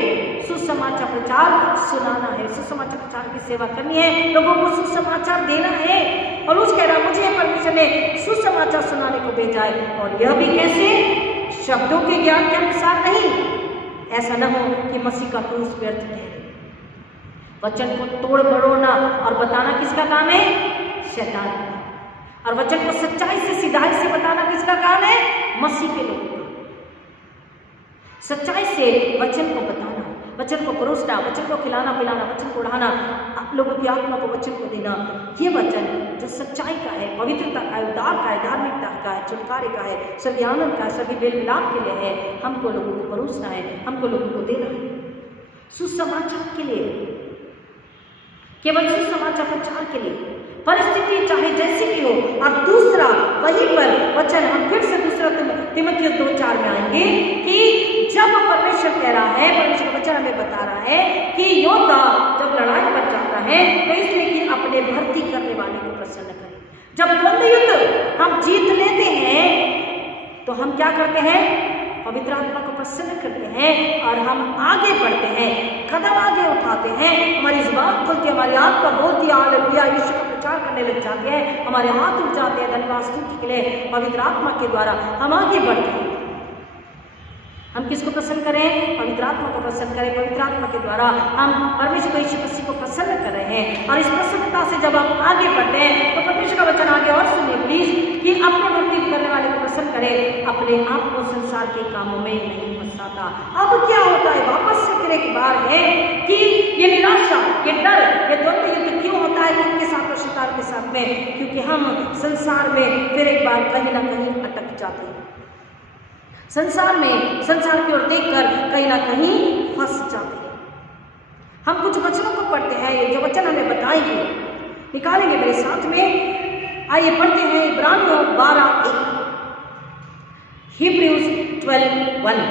सुसमाचार प्रचार सुनाना है, सुसमाचार प्रचार की सेवा करनी है, लोगों को सुसमाचार देना है। और उस कह रहा, मुझे परमेश्वर ने सुसमाचार सुनाने को भेजा है, और यह भी कैसे? शब्दों के ज्ञान के अनुसार नहीं, ऐसा न हो कि मसीह का क्रूस व्यर्थ ठहरे। वचन को तोड़ मरोड़ना और बताना किसका काम है? शैतान का। और वचन को सच्चाई से, सीधाई से बताना किसका काम है? मसीह के लोगों का। सच्चाई से वचन को बताना, वचन को परोसना, वचन को खिलाना पिलाना, वचन को उड़ाना, लोगों की आत्मा को वचन को देना, ये वचन जो सच्चाई का है, पवित्रता का है, उद्धार का है, धार्मिकता का है, छुटकारे का है, सभी आनंद का है, सभी मेल मिलाप के लिए है, हमको लोगों को परोसना है, हमको लोगों को देना है, सुसमाचार के लिए, केवल सुसमाचार प्रचार के लिए। परिस्थिति चाहे जैसी भी हो। और दूसरा वहीं पर वचन, हम फिर से दूसरा तीमुथियुस 2:4 में आएंगे कि जब परमेश्वर कह रहा है, परमेश्वर वचन हमें बता रहा है कि योद्धा जब लड़ाई पर जाता है तो इसलिए कि अपने भर्ती करने वाले को प्रसन्न करे। जब द्वंद्व युद्ध हम जीत लेते हैं तो हम क्या करते हैं? पवित्र आत्मा को प्रसन्न करते हैं और हम आगे बढ़ते हैं, कदम आगे उठाते हैं, हमारी जुबान खुलती है, हमारी आत्मा बोलती है, हालेलुया, यीशु का प्रचार करने लग जाते हैं, हमारे हाथ उठ जाते हैं धन्यवाद स्तुति के लिए। पवित्र आत्मा के द्वारा हम आगे बढ़ते हैं। हम किसको प्रसन्न करें? पवित्र आत्मा को प्रसन्न करें। पवित्र आत्मा के द्वारा हम परमेश्वर यीशु मसीह को प्रसन्न कर रहे हैं, और इस प्रसन्नता से जब हम आगे बढ़ते हैं तो परमेश्वर का वचन आगे और सुनिए प्लीज कि अपने भक्ति करने वाले को प्रसन्न करें, अपने आप को संसार के कामों में नहीं फंसाता। अब क्या होता है? वापस से फिर एक बार है कि ये निराशा, ये डर, ये द्वंद्व युद्ध क्यों होता है किसके साथ? और शैतान के साथ में, क्योंकि हम संसार में फिर एक बार कहीं ना कहीं अटक जाते हैं। संसार में संसार की ओर देखकर कहीं ना कहीं फंस जाते हैं। हम कुछ वचनों को पढ़ते हैं, जो वचन हमें बताएंगे, निकालेंगे मेरे साथ में। आइए पढ़ते हैं इब्रानियों 12:1, हिब्रूज 12:1।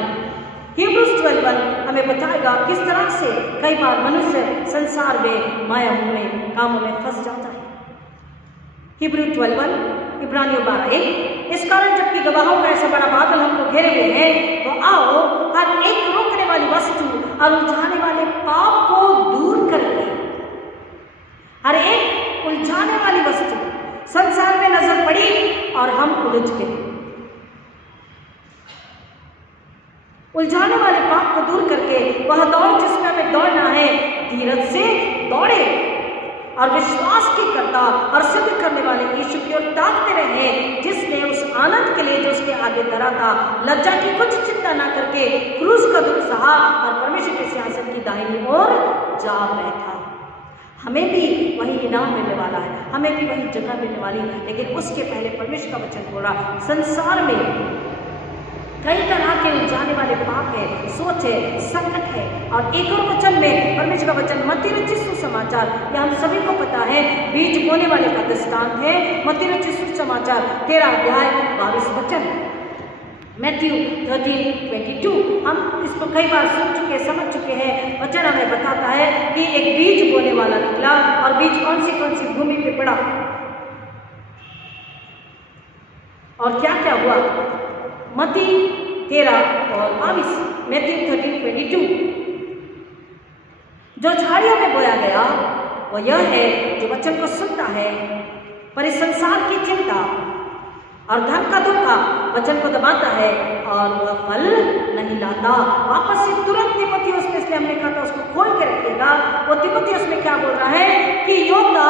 हिब्रूज 12:1 हमें बताएगा किस तरह से कई बार मनुष्य संसार में माया हुए कामों में फंस जाता है। हिब्रूज 12:1, इब्रानियों 12:1। इस कारण जबकि गवाहों का ऐसा बड़ा बादल हमको घेरे हुए है, तो आओ हर एक रोकने वाली वस्तु और उलझाने वाले पाप को दूर करके, हर एक उलझाने वाली वस्तु संसार में नजर पड़ी और हम उलझ गए। उलझाने वाले पाप को दूर करके वह दौड़ जिसमें हमें दौड़ना है, धीरज से दौड़े और विश्वास के कर्ता और सिद्ध करने वाले यीशु की ओर ताकते रहे, जिसने उस आनंद के लिए जो उसके आगे धरा था, लज्जा की कुछ चिंता न करके क्रूस का दुख सहा और परमेश्वर के सिंहासन की दाहिनी ओर जा बैठा। हमें भी वही इनाम मिलने वाला है, हमें भी वही जगह मिलने वाली है। लेकिन उसके पहले परमेश्वर का वचन बोल रहा, संसार में कई तरह के उलझाने वाले पाप है, सोच है, संकट है। और एक और वचन में परमेश्वर का वचन मत्ती रचित सुसमाचार, यह हम सभी को पता है, बीज बोने वाले का दृष्टांत है। मत्ती रचित सुसमाचार 13 अध्याय 22 वचन, मैथ्यू 13:22। हम इसको कई बार सुन चुके, समझ चुके हैं। वचन हमें बताता है कि एक बीज बोने वाला निकला और बीज कौन सी भूमि पे पड़ा और क्या क्या हुआ। मत्ती 13 और 22, मैथ्यू 13:22। जो झाड़ियों में बोया गया वो यह है जो वचन को सुनता है, पर इस संसार की चिंता और धन का धोखा वचन को दबाता है और वह फल नहीं लाता। वापस से तुरंत तीमुथियुस में, इसलिए हमने कहा था उसको खोल के रखिएगा। वो तीमुथियुस में क्या बोल रहा है कि योद्धा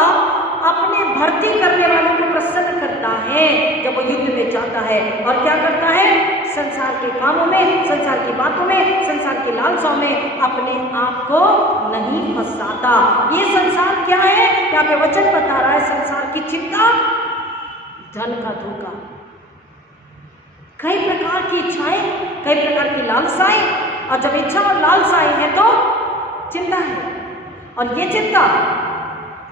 अपने भर्ती करने वालों को प्रसन्न करता है जब वो युद्ध में जाता है, और क्या करता है, संसार के कामों में, संसार की बातों में, संसार की लालसाओं में अपने आप को नहीं फंसाता। ये संसार क्या है, यहाँ पे वचन बता रहा है, संसार की चिंता, धन का धोखा, कई प्रकार की इच्छाएं, कई प्रकार की लालसाएं। और जब इच्छा और लालसाएं है तो चिंता है, और ये चिंता,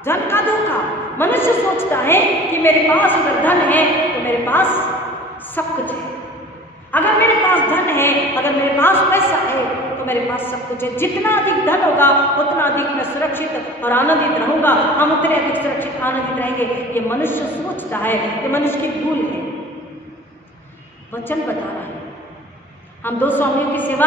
धन का धोखा। मनुष्य सोचता है कि मेरे पास अगर धन है तो मेरे पास सब कुछ है, अगर मेरे पास धन है, अगर मेरे पास पैसा है तो मेरे पास सब कुछ है। जितना अधिक धन होगा उतना अधिक मैं सुरक्षित और आनंदित रहूंगा, हम उतने अधिक सुरक्षित आनंदित रहेंगे। ये मनुष्य सोचता है, ये मनुष्य की भूल है। वचन बता रहा है हम दो स्वामियों की सेवा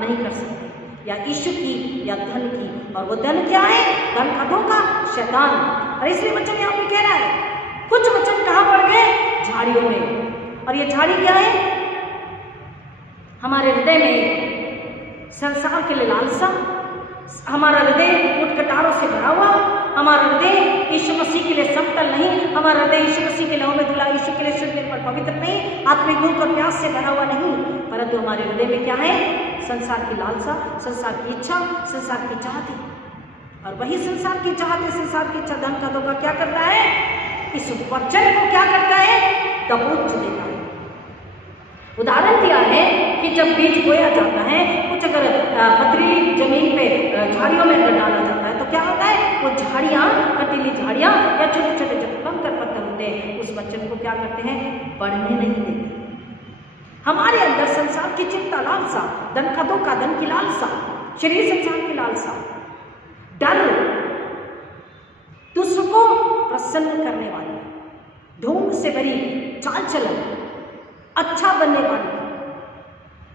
नहीं कर सकते, या यीशु की या धन की। और वो धन क्या है, धन का धोखा, शैतान। और इसलिए वचन यहाँ पे कह रहा है, कुछ वचन कहाँ पड़ गए, झाड़ियों में। और ये झाड़ी क्या है, हमारे हृदय में संसार के लिए लालसा, हमारा हृदय उठकटारों से भरा हुआ, हमारा हृदय यीशु मसीह के लिए समतल नहीं, हमारा हृदय यीशु मसीह के लहू में धुला, यीशु के लिए शुद्ध पर पवित्र नहीं, आत्मिक भूख और प्यास से भरा हुआ नहीं, परंतु हमारे हृदय में क्या है, संसार की लालसा, संसार की इच्छा, संसार की चाहत। और वही संसार की चाहत, संसार की इच्छा, धन का धोखा क्या करता है, इस वचन को क्या करता है, दबोच देता है। उदाहरण दिया है कि जब बीज बोया जाता है, कुछ अगर पथरीली जमीन पे झाड़ियों में अगर डाला जाता है तो क्या होता है, वो झाड़ियाँ, कटीली झाड़ियाँ या छोटे छोटे जो कंकर पत्थर होते हैं, उस वचन को क्या करते हैं, बढ़ने नहीं देते। हमारे अंदर संसार की चिंता, लालसा, धन का धोखा, धन की लालसा, शरीर संसार की लालसा, डर, दूसरों को प्रसन्न करने वाली, ढोंग से भरी चाल चलन, अच्छा बनने वाली,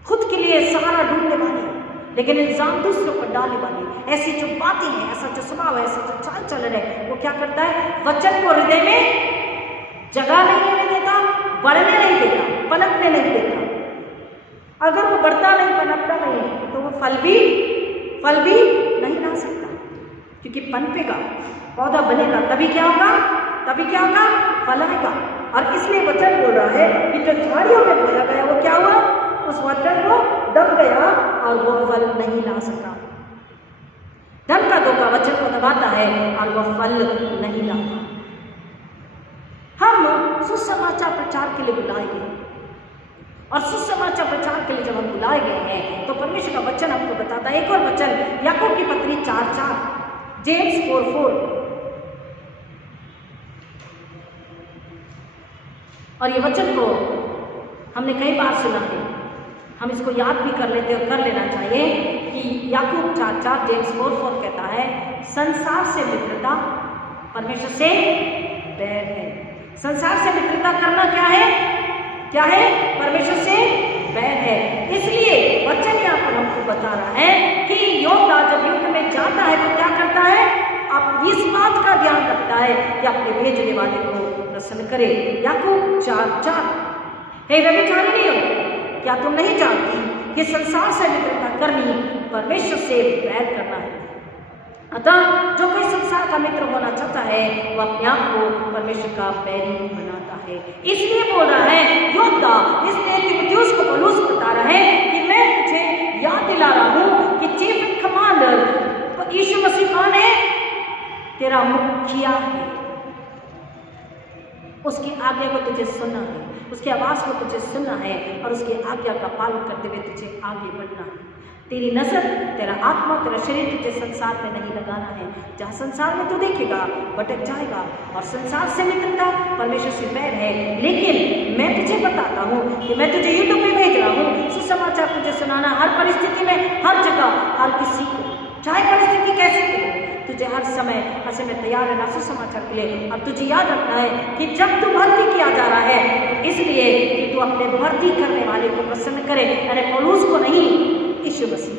खुद के लिए सहारा ढूंढने वाली, लेकिन इल्जाम दूसरों पर डालने वाली, ऐसी जो बातें हैं, ऐसा जो स्वभाव है, ऐसा जो चाल चलन है, वो क्या करता है, वचन को हृदय में जगह नहीं लेने देता, बढ़ने नहीं देता, पनपने नहीं देता। अगर वो बढ़ता नहीं, पनपता नहीं, तो वो फल भी नहीं ला सकता, क्योंकि पनपेगा, पौधा बनेगा, तभी क्या होगा, फल आएगा। और इसलिए वचन बोल रहा है कि जो झाड़ियों में बोया गया वो क्या हुआ, उस वचन को दब गया और वो फल नहीं ला सका। धन का धोखा वचन को दबाता है और वो फल नहीं लाता। हम सुसमाचार प्रचार के लिए बुलाए गए और सुसमाचार प्रचार के लिए जब हम बुलाए गए हैं तो परमेश्वर का वचन हमको बताता है। एक और वचन याकूब की पत्री 4:4, जेम्स 4:4, और ये वचन को हमने कई बार सुना है, हम इसको याद भी कर लेना चाहिए कि याकूब 4:4 जेम्स 4:4 कहता है, संसार से मित्रता परमेश्वर से बैर है। संसार से मित्रता करना क्या है? क्या है? परमेश्वर से बैर है। इसलिए वचन यहाँ पर हमको बता रहा है कि योद्धा जब युद्ध में जाता है तो क्या करता है? अब इस बात का ध्यान रखता है कि अपने भेजने वाले को प्रसन्न करे। याकूब 4:4, हे व्यभिचारिणी हो, क्या तुम नहीं जानती कि संसार से मित्रता करनी परमेश्वर से बैर करना है? अतः जो कोई संसार का मित्र होना चाहता है वो अपने आप को परमेश्वर का बैरी बनाता है। इसलिए बोल रहा है योद्धा, इसलिए तीमुथियुस को पौलुस बता रहा है कि मैं तुझे याद दिला रहा हूं कि चीफ कमांडर यीशु मसीह कौन है? तेरा मुखिया है। उसकी आज्ञा को तुझे सुनना है, उसकी आवाज को तुझे सुनना है और उसकी आज्ञा का पालन करते हुए तुझे आगे बढ़ना है। तेरी नजर, तेरा आत्मा, तेरा शरीर तुझे संसार में नहीं लगाना है। जहाँ संसार में तू देखेगा भटक जाएगा और संसार से मित्रता परमेश्वर से बैर है। लेकिन मैं तुझे बताता हूँ कि मैं तुझे युद्ध में भेज रहा हूँ सुसमाचार तुझे सुनाना, हर परिस्थिति में, हर जगह, हर किसी को, चाहे परिस्थिति कैसी भी हो, तुझे हर समय ऐसे में तैयार रहना सुसमाचार के लिए। अब तुझे याद रखना है कि जब तू भर्ती किया जा रहा है इसलिए कि तू अपने भर्ती करने वाले को प्रसन्न करे, यानी पौलुस को नहीं, यीशु मसीह।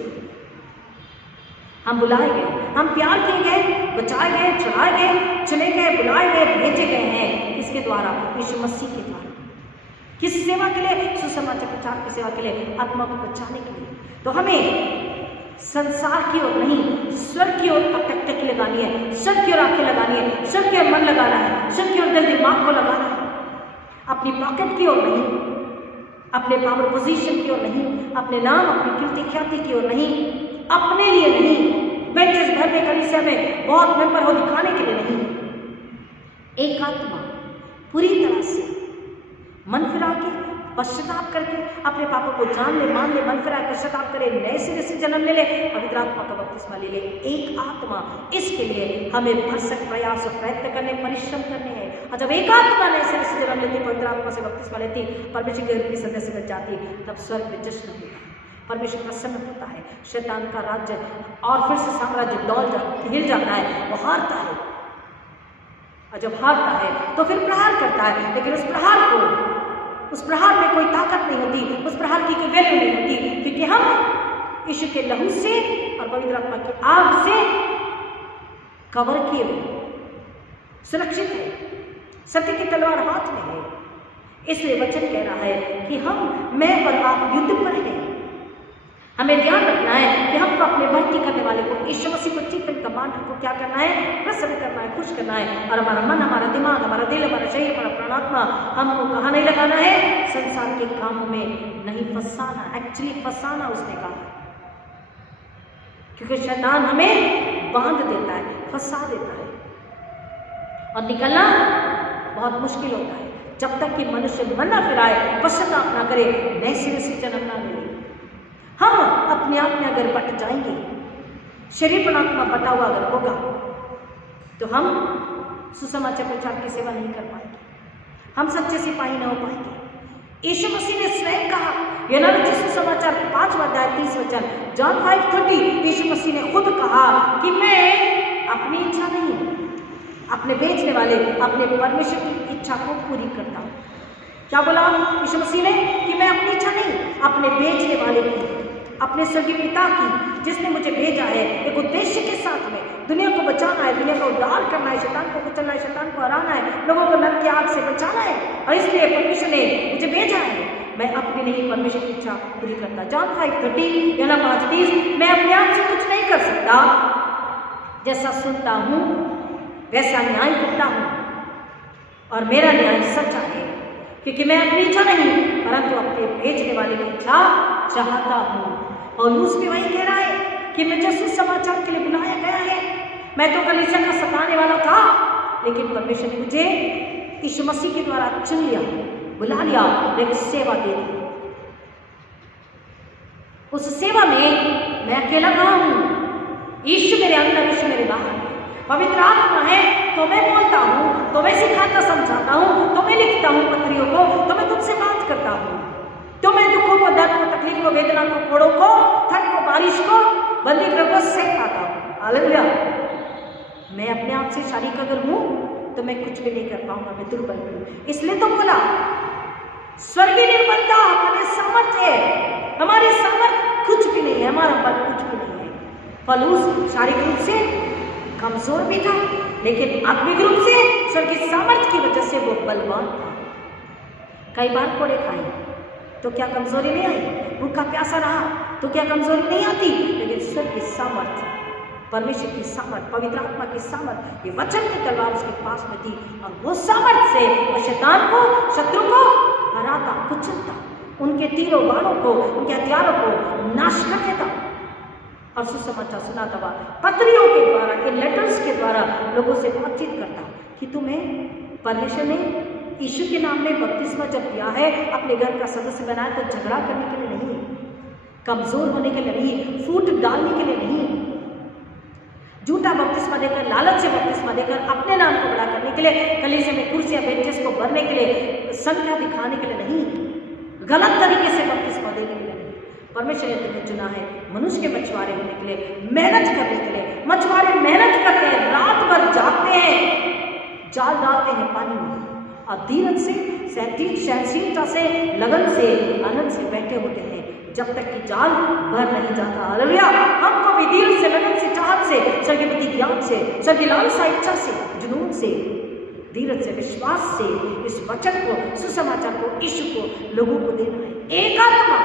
हम बुलाए गए, हम प्यार किए गए, बचाए गए, चढ़ाए गए, चुने गए, बुलाए गए, भेजे गए हैं। इसके द्वारा, यीशु मसीह के द्वारा। किस सेवा के लिए? सुसमाचार प्रचार की सेवा के लिए, आत्मा को बचाने के लिए। तो हमें संसार की ओर नहीं, स्वर्ग की ओर टकटकी लगानी है, स्वर्ग की ओर आंखें लगानी है, स्वर्ग की ओर मन लगाना है, स्वर्ग की ओर दिल दिमाग को लगाना है। अपनी पॉकेट की ओर नहीं, अपने पावर पोजीशन की ओर नहीं, अपने नाम, अपनी कीर्ति ख्याति की ओर नहीं, अपने लिए नहीं, बेंचेस घर में, कलीसिया में बहुत मेंबर हो दिखाने के लिए नहीं। एक आत्मा पूरी तरह से मन फिरा के, पश्चाताप करके, अपने पापों को जान ले, मान ले, मन फिरा पश्चाताप करे, नए सिरे से जन्म ले ले, पवित्र आत्मा का बपतिस्मा ले ले। एक आत्मा, इसके लिए हमें भरसक प्रयास और प्रयत्न करने, परिश्रम करने हैं। और जब एक आत्मा नए सिरे से जन्म लेती, पवित्र आत्मा से बपतिस्मा लेती, परमेश्वर के घर की सदस्य बन जाती, तब स्वर्ग में जश्न होता है, परमेश्वर प्रसन्न होता है, शैतान का राज्य और फिर से साम्राज्य हिल जाता है, वो हारता है। और जब हारता है तो फिर प्रहार करता है, लेकिन उस प्रहार में कोई ताकत नहीं होती, उस प्रहार की कोई वैल्यू नहीं होती, क्योंकि हम यीशु के लहू से और पवित्र आत्मा की आग से कवर किए हुए, सुरक्षित है, सत्य की तलवार हाथ में है। इसलिए वचन कह रहा है कि मैं और आप युद्ध पर हैं। हमें ध्यान रखना है कि हमको अपने भर्ती करने वाले को, यीशु मसीह को, चीफ इन कमांडर को क्या करना है? प्रसन्न करना है, खुश करना है। और हमारा मन, हमारा दिमाग, हमारा दिल, हमारा शरीर, हमारा प्राणात्मा हमको कहाँ नहीं लगाना है? संसार के कामों में नहीं फंसाना। एक्चुअली फंसाना उसने कहा, क्योंकि शैतान हमें बांध देता है, फंसा देता है, और निकलना बहुत मुश्किल होता है जब तक कि मनुष्य मन न फिराए, पश्चाताप ना करे, नए सिरे से जन्म ना ले। हम अपने आप में अगर बट जाएंगे, शरीर परमात्मा बटा हुआ अगर होगा, तो हम सुसमाचार प्रचार की सेवा नहीं कर पाएंगे, हम सच्चे सिपाही न हो पाएंगे। यीशु मसीह ने स्वयं कहा, यूहन्ना सुसमाचार 5:30 जॉन 5:30, यीशु मसीह ने खुद कहा कि मैं अपनी इच्छा नहीं, अपने भेजने वाले, अपने परमेश्वर की इच्छा को पूरी करता हूँ। क्या बोला यीशु मसीह ने? कि मैं अपनी इच्छा नहीं, अपने भेजने वाले की, अपने स्वर्गीय पिता की, जिसने मुझे भेजा है, एक उद्देश्य के साथ में दुनिया को बचाना है, दुनिया का उद्धार करना है, शैतान को कुचलना है, शैतान को हराना है, लोगों को नरक की आग से बचाना है। और इसलिए परमेश्वर ने मुझे भेजा है, मैं अपनी नहीं, परमेश्वर की इच्छा पूरी करता। जॉन 5:30, यूहन्ना 5:30, मैं अपने आप से कुछ नहीं कर सकता, जैसा सुनता हूँ वैसा न्याय करता हूँ, और मेरा न्याय सच्चा है, क्योंकि मैं अपनी इच्छा नहीं परंतु अपने भेजने वाले की इच्छा चाहता हूँ। और पौलुस भी वही कह रहा है कि मुझे सुसमाचार के लिए बुलाया गया है। मैं तो कलीसिया का सताने वाला था, लेकिन परमेश्वर ने मुझे यीशु मसीह के द्वारा चुन लिया, बुला लिया, एक सेवा दे दी। उस सेवा में मैं अकेला कहाँ हूँ? यीशु मेरे अंदर, यीशु मेरे बाहर है। पवित्र आत्मा है तो मैं बोलता हूँ, तो मैं सिखाता समझाता हूँ, तो मैं लिखता हूँ पत्रियों को, तो मैं तुमसे बात करता हूँ, तो मैं दुखों को, दर्द को, तकलीफ को, वेदना को, कोड़ों को, ठंड को, बारिश को, बंदी ग्रह को सह पाता हूँ। हालेलुया। मैं अपने आप से शारीरिक अगर हूँ तो मैं कुछ भी नहीं कर पाऊंगा, मैं दुर्बल हूँ। इसलिए तो बोला स्वर्गीय निर्बलता हमारे सामर्थ्य है, हमारे सामर्थ्य कुछ भी नहीं है, हमारा बल कुछ भी नहीं है। पौलुस शारीरिक रूप से कमजोर भी था, लेकिन आत्मिक रूप से स्वर्गीय सामर्थ्य की वजह से वो बलवान था। कई बार कोड़े खाए तो क्या कमजोरी नहीं आई? भूखा प्यासा रहा तो क्या कमजोरी नहीं आती? लेकिन स्वर्गीय सामर्थ्य, परमेश्वर की सामर्थ, पवित्र आत्मा की सामर्थ, ये वचन की तलवार उसके पास में थी और वो सामर्थ से वो शैतान को, शत्रु को हराता, कुचलता, उनके तीरों बाणों को, उनके हथियारों को नाश कर देता और सुसमाचार सुनाता हुआ पत्रियों के द्वारा, इन लेटर्स के द्वारा लोगों से बातचीत करता कि तुम्हें परमेश्वर ने यीशु के नाम में बपतिस्मा जब दिया है, अपने घर का सदस्य बनाया तो झगड़ा करने के लिए नहीं, कमजोर होने के लिए नहीं, फूट डालने के लिए नहीं, झूठा बपतिस्मा देकर, लालच से बपतिस्मा देकर अपने नाम को बड़ा करने के लिए, कलीसिया में कुर्सियां बेंचेस को भरने के लिए, संख्या दिखाने के लिए नहीं, गलत तरीके से बपतिस्मा देने के लिए नहीं। परमेश्वर ने तुम्हें चुना है मनुष्य के मछुआरे होने के लिए, मेहनत करने के लिए। मछुआरे मेहनत करते हैं, रात भर जागते हैं, जाल डालते हैं पानी में और धीरज से, सहनशीलता से, लगन से, आनंद से बैठे होते हैं जब तक कि जाल भर नहीं जाता। हालेलुया। हमको भी दिल से, लगन से, चाहत से, स्वर्गीय बुद्धि ज्ञान से, स्वर्गीय लालसा इच्छा से, जुनून से, धीरज से, विश्वास से इस वचन को, सुसमाचार को, यीशु को लोगों को देना है। एक आत्मा,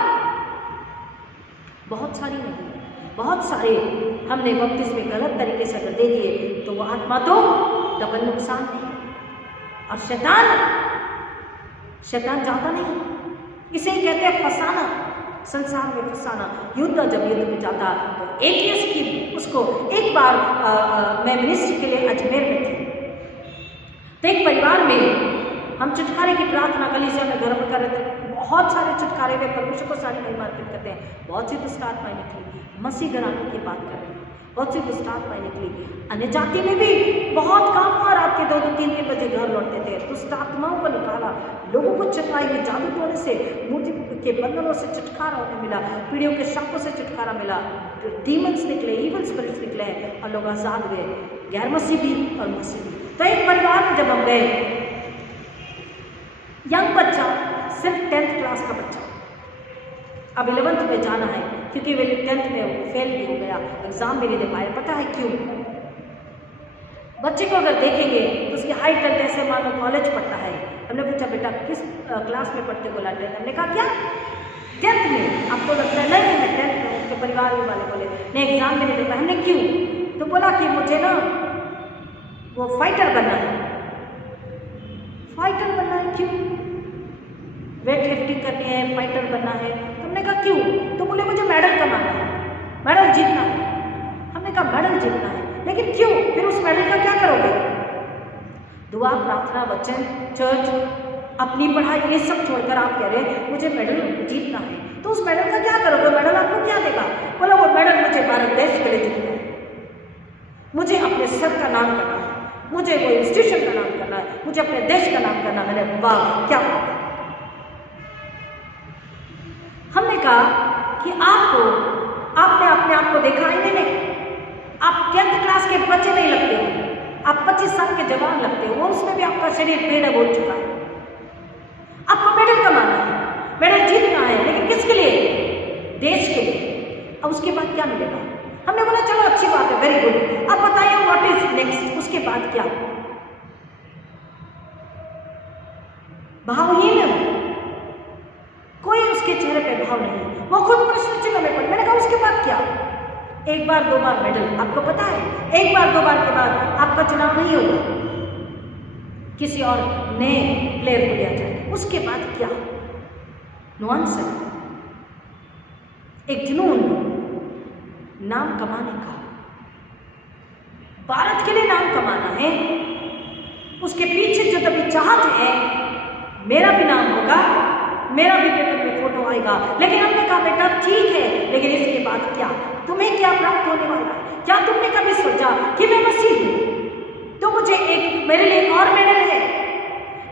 बहुत सारी नहीं, बहुत सारे हमने बपतिस्मे गलत तरीके से अगर दे दिए तो वो आत्मा तो डबल नुकसान नहीं। और शैतान जाता नहीं, इसे ही कहते हैं फंसाना, संसार में फंसाना। युद्ध जब युद्ध में जाता तो ATS की उसको एक बार मैं मिनिस्ट्री के लिए अजमेर में थी, तो एक परिवार में हम छुटकारे की प्रार्थना कलीसिया में घर में कर रहे थे। बहुत सारे छुटकारे हुए, परमेश्वर को सारी नहीं मार्केट करते हैं। बहुत सी दुष्ट आत्माएं निकली, मसीह घराने की बात कर रहे हैं, बहुत सी दुष्ट आत्माएं निकली। अन्य जाति में भी बहुत काम हुआ, रात के 2-2, 3-3 बजे घर लौटते थे। दुष्ट आत्माओं को निकाला, लोगों को चंगाई में, जादू टोने से, मूर्ति के बंधनों से छुटकारा होने मिला, पीढ़ियों के शापों से छुटकारा मिला, डीमंस निकले, इविल स्पिरिट्स निकले और लोग आजाद हुए, गैर मसीह भी और मसीह भी। तो एक परिवार में जब हम गए, यंग बच्चा, सिर्फ 10th क्लास का बच्चा, अब 11th में जाना है क्योंकि वे 10th में फेल भी हो गया, एग्जाम भी नहीं दे पाए। पता है क्यों? बच्चे को अगर देखेंगे तो उसकी हाइट तक ऐसे मानो कॉलेज पढ़ता है। हमने पूछा बेटा किस क्लास में पढ़ते? बोला 10th। हमने कहा क्या 10th में? आपको लगता है नहीं मैं 10th में। उसके परिवार वाले बोले नहीं एग्जाम में नहीं दे पाए। हमने क्यों? तो बोला कि मुझे ना वो फाइटर बनना है। फाइटर बनना है? क्यों? वेट लिफ्टिंग करनी है, फाइटर बनना है। हमने कहा क्यों? तो बोले मुझे मेडल कमाना है, मेडल जीतना है। हमने कहा मेडल जीतना है, लेकिन क्यों? फिर उस मेडल का क्या करोगे? दुआ, प्रार्थना, वचन, चर्च, अपनी पढ़ाई, ये सब छोड़कर आप कह रहे हैं मुझे मेडल जीतना है। तो उस मेडल का क्या करोगे? मेडल आपको क्या देगा? बोला वो मेडल मुझे भारत देश के लिए जीतना है, मुझे अपने सर का नाम करना है, मुझे वो इंस्टीट्यूशन का नाम करना है, मुझे अपने देश का नाम करना है। मैंने वाह क्या बात है। हमने कहा कि आपने अपने आप को देखा ही नहीं। आप 10th क्लास के बच्चे नहीं लगते हो, आप 25 साल के जवान लगते हो, उसमें भी आपका शरीर पेड़ बोल चुका है। आपको मेडल कमाना है, मेडल जीतना है, लेकिन किसके लिए? देश के लिए। अब उसके बाद क्या मिलेगा? हमने बोला चलो अच्छी बात है, वेरी गुड। अब बताइए व्हाट इज नेक्स्ट? उसके बाद क्या? भावहीन, कोई उसके चेहरे पे भाव नहीं, वो खुद प्रश्न चिन्ह में पड़े। मैंने कहा उसके बाद क्या? एक बार 2 बार मेडल, आपको पता है एक बार 2 बार के बाद आपका चुनाव नहीं होगा, किसी और नए प्लेयर को लिया जाए। उसके बाद क्या? नॉनसेंस, एक जुनून नाम कमाने का, भारत के लिए नाम कमाना है। उसके पीछे जो तभी चाहत है मेरा भी नाम होगा, मेरा भी पेपर में फोटो आएगा। लेकिन हमने कहा बेटा ठीक है, लेकिन इसके बाद क्या, तुम्हें क्या प्राप्त होने वाला है? क्या तुमने कभी सोचा कि मैं मसीह हूँ तो मुझे मेरे लिए एक और मेडल है,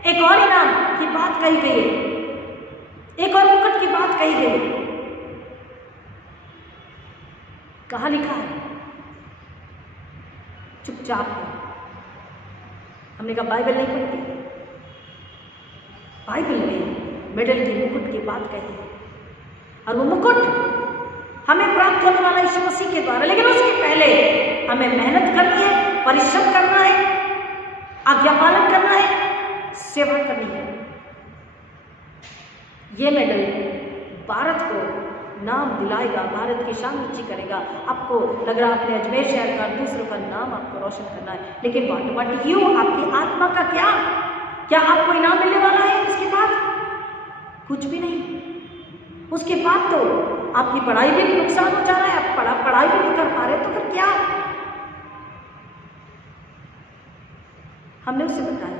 एक और इनाम की बात कही गई है, एक और मुकुट की बात कही गई है। कहाँ लिखा है? चुपचाप। हमने कहा बाइबल नहीं पढ़ती। बाइबल में मेडल की, मुकुट की बात कही है, और वो मुकुट हमें प्राप्त होने वाला यीशु मसीह के द्वारा। लेकिन उसके पहले हमें मेहनत करनी है, परिश्रम करना है, आज्ञा पालन करना है, सेवा करनी है। ये मेडल भारत को नाम दिलाएगा, भारत की शान ऊंची करेगा। आपको लग रहा है अपने अजमेर शहर का, दूसरों का नाम आपको रोशन करना है, लेकिन व्हाट यू, आपकी आत्मा का क्या आपको इनाम मिलने वाला है? उसके बाद कुछ भी नहीं। उसके बाद तो आपकी पढ़ाई भी नुकसान हो जा रहा है, आप पढ़ाई भी नहीं कर पा रहे, तो फिर क्या? हमने उसे बताया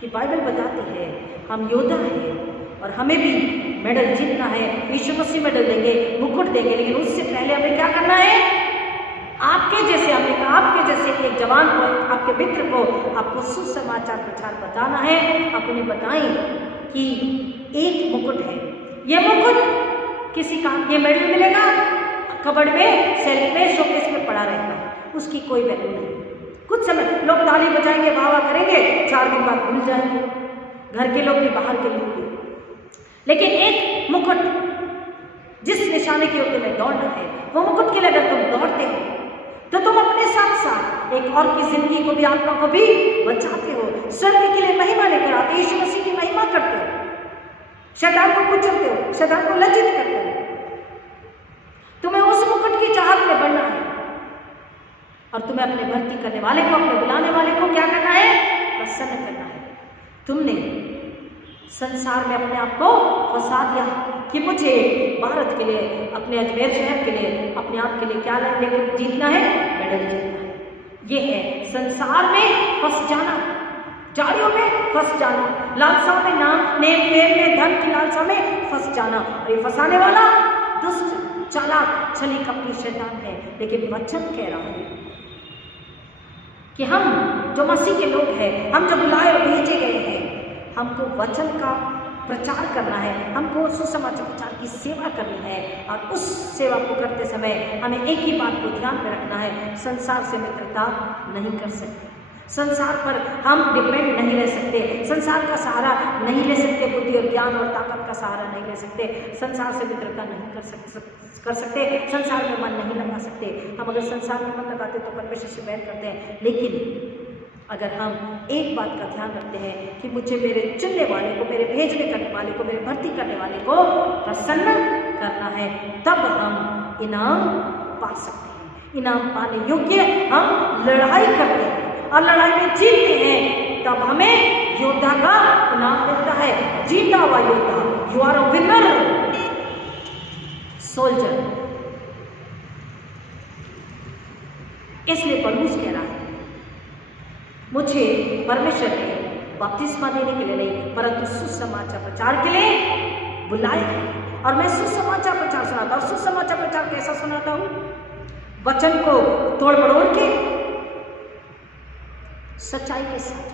कि बाइबल बताती है हम योद्धा हैं और हमें भी मेडल जीतना है। यीशु मसीह मेडल देंगे, मुकुट देंगे, लेकिन उससे पहले हमें क्या करना है? आपके जैसे, हमने कहा आपके जैसे एक जवान को, आपके मित्र को आपको सुसमाचार प्रचार बताना है। आप उन्हें बताएं कि एक मुकुट है, ये मुकुट किसी काम, ये मेडल मिलेगा कबड़ में, सेल्फ में, शोकेस में पड़ा रहेगा, उसकी कोई वैल्यू नहीं। कुछ समय लोग ताली बजाएंगे, वाह करेंगे, 4 दिन बाद भूल जाएंगे, घर के लोग भी, बाहर के लोग भी। लेकिन एक मुकुट जिस निशाने की ओर तुम्हें दौड़ना है, वो मुकुट के लिए अगर तुम दौड़ते हो तो तुम अपने साथ साथ एक और की जिंदगी को भी, आत्मा को भी बचाते हो, स्वर्ग के लिए महिमा लेकर आते हो, यीशु मसीह की महिमा करते हो, शैतान को कुचलते हो, शैतान को लज्जित करते हो। तुम्हें उस मुकुट की चाहत में बढ़ना है और तुम्हें अपने भर्ती करने वाले को, अपने बुलाने वाले को क्या करना है? प्रसन्न करना है। तुमने संसार में अपने आप को फंसा दिया कि मुझे भारत के लिए, अपने अजमेर शहर के लिए, अपने आप के लिए क्या लेकर जीतना है? मेडल जीतना है। ये है संसार में फंस जाना, जाड़ियों में फंस जाना, लालसा में, नाम, नेम, फेम में, धन की लालसा में फंस जाना। और ये फंसाने वाला दुष्ट, चालाक, छली कपटी शैतान है। लेकिन वचन कह रहा है कि हम जो मसीह के लोग हैं, हम जो बुलाए और भेजे गए हैं, हमको वचन का प्रचार करना है, हमको सुसमाचार प्रचार की सेवा करनी है। और उस सेवा को करते समय हमें एक ही बात को ध्यान में रखना है, संसार से मित्रता नहीं कर सकते, संसार पर हम डिपेंड नहीं रह सकते, संसार का सहारा नहीं ले सकते, बुद्धि और ज्ञान और ताकत का सहारा नहीं ले सकते, संसार से मित्रता नहीं कर सकते, संसार में मन नहीं लगा सकते। हम अगर संसार में मन लगाते तो परमेश्वर से बैर करते हैं। लेकिन अगर हम एक बात का ध्यान रखते हैं कि मुझे मेरे चुनने वाले को, मेरे भेजने करने वाले को, मेरे भर्ती करने वाले को प्रसन्न करना है, तब हम इनाम पा सकते हैं। इनाम पाने योग्य हम लड़ाई करते हैं और लड़ाई में जीतते हैं, तब हमें योद्धा का इनाम मिलता है। जीता हुआ योद्धा, you are a winner soldier. इसलिए पौलुस कह रहा है, मुझे परमेश्वर ने बपतिस्मा देने के लिए नहीं, परंतु सुसमाचार प्रचार के लिए बुलाया है। और मैं सुसमाचार प्रचार सुनाता हूँ। सुसमाचार प्रचार कैसा सुनाता हूँ? वचन को तोड़ मड़ोड़ के, सच्चाई के साथ,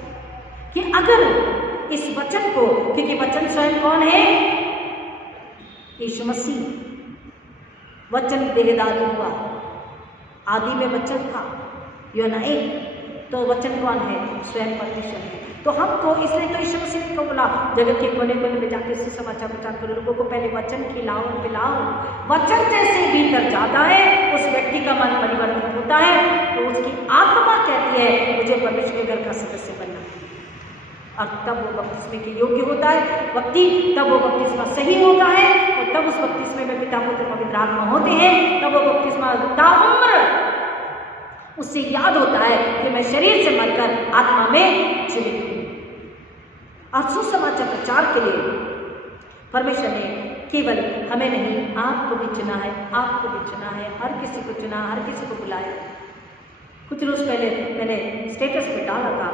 कि अगर इस वचन को, क्योंकि वचन स्वयं कौन है? यीशु मसीह। वचन देहदार हुआ, आदि में वचन था, यूहन्ना 1। तो वचन कौन है? स्वयं परमेश्वर है। तो हमको इसलिए तो यीशु मसीह को बोला, जगत के कोने कोने में जाके सुसमाचार प्रचार करो, लोगों को पहले वचन खिलाओ, पिलाओ। वचन जैसे भीतर जाता है, उस व्यक्ति का मन परिवर्तन होता है, तो उसकी आत्मा कहती है मुझे परमेश्वर के घर का सदस्य बनना है, और तब वो बपतिस्मे के योग्य होता है व्यक्ति, तब वो बपतिस्मा सही होता है, और तब उस बपतिस्मे में पिता पुत्र पवित्र आत्मा होते हैं, तब वो बपतिस्मा ताउम्र उससे याद होता है कि मैं शरीर से मरकर आत्मा में जीवित हूँ। और सुसमाचार प्रचार के लिए परमेश्वर ने केवल हमें नहीं, आपको भी चुना है, आपको भी चुना है, हर किसी को चुना, हर किसी को बुलाया। कुछ रोज पहले मैंने स्टेटस पे डाला था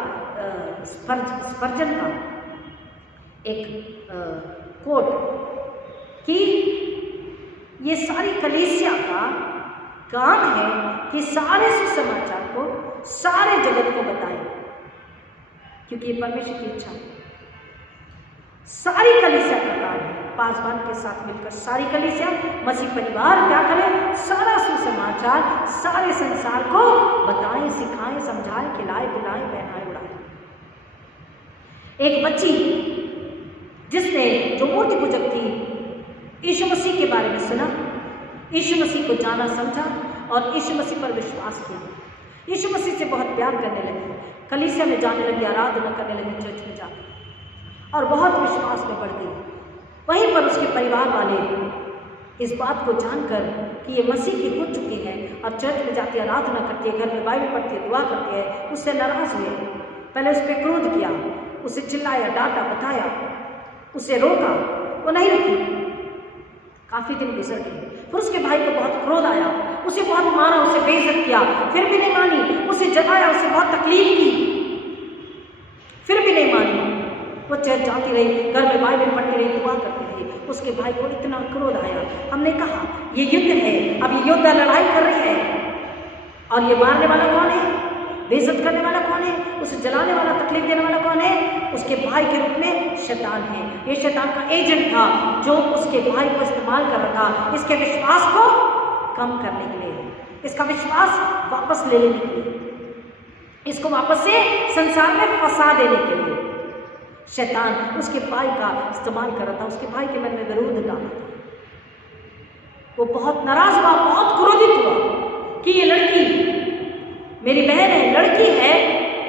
स्पर्जन का एक कोट कि ये सारी कलीसिया का काम है कि सारे सुसमाचार को सारे जगत को बताएं, क्योंकि ये परमेश्वर की इच्छा है। सारी कलीसिया का काम है, पासवान के साथ मिलकर सारी कलीसिया मसीह परिवार क्या करें, सारा सुसमाचार सारे संसार को बताएं, सिखाएं, समझाएं, खिलाएं, पिलाएं, पहनाएं, उड़ाएं। एक बच्ची जिसने जो मूर्ति पूजक थी यीशु मसीह के बारे में सुना, यीशु मसीह को जाना समझा और यीशु मसीह पर विश्वास किया, यीशु मसीह से बहुत प्यार करने लगी, कलीसिया में जाने लगी, आराधना करने लगी, चर्च में जाकर और बहुत विश्वास में बढ़ गई। वहीं पर उसके परिवार वाले इस बात को जानकर कि ये मसीह की हो चुकी है और चर्च में जाती है, आराधना करती है, घर में बाइबल पढ़ती है, दुआ करती है, उससे नाराज हुए। पहले उस पर क्रोध किया, उसे चिल्लाया, डांटा, बताया, उसे रोका, वो नहीं रुकी। काफी दिन गुजर गए, फिर उसके भाई को बहुत क्रोध आया, उसे बहुत मारा, उसे बेइज्जत किया, फिर भी नहीं मानी, उसे जगाया, उसे बहुत तकलीफ की, फिर भी नहीं मानी। वो चर्च जाती रही, घर में बाइबल पढ़ती रही, दुआ करती रही। उसके भाई को इतना क्रोध आया, हमने कहा ये युद्ध है, अब ये योद्धा लड़ाई कर रही है और ये मारने वाला कौन है, बेइज्जत करने वाला कौन है, उसे जलाने वाला, तकलीफ देने वाला कौन है, उसके भाई के रूप में शैतान है। ये शैतान का एजेंट था जो उसके भाई को इस्तेमाल कर रहा था इसके विश्वास को कम करने के लिए, इसका विश्वास वापस ले लेने के लिए, इसको वापस से संसार में फंसा देने के लिए शैतान उसके भाई का इस्तेमाल कर रहा था। उसके भाई के मन में विरोध डाला, वो बहुत नाराज हुआ, बहुत क्रोधित हुआ कि ये लड़की मेरी बहन है, लड़की है,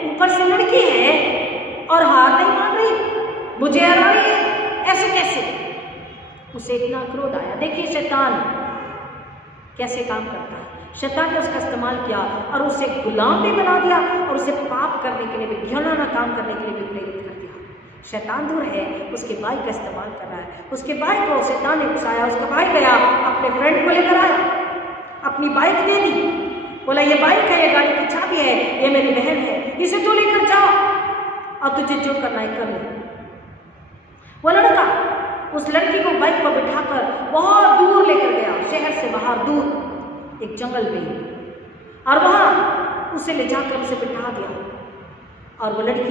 ऊपर से लड़की है और हार नहीं मान रही, मुझे हरा रही है, ऐसे कैसे। उसे इतना क्रोध आया। देखिए शैतान कैसे काम करता है। शैतान ने उसका इस्तेमाल किया और उसे गुलाम भी बना दिया और उसे पाप करने के लिए भी, घिनौना काम करने के लिए भी प्रेरित कर दिया। शैतान दूर है, उसके भाई का इस्तेमाल कर रहा है। उसके भाई को शैतान ने उकसाया, उसका भाई गया अपने फ्रेंड को लेकर आया, अपनी बाइक दे दी, बोला ये बाइक है, ये गाड़ी की चाबी है, ये मेरी बहन है, इसे तू लेकर जा और तुझे जो करना है कर ले। वो लड़का उस लड़की को बाइक पर बिठाकर बहुत दूर लेकर गया, शहर से बाहर दूर एक जंगल में, और वहां उसे ले जाकर उसे बिठा दिया। और वो लड़की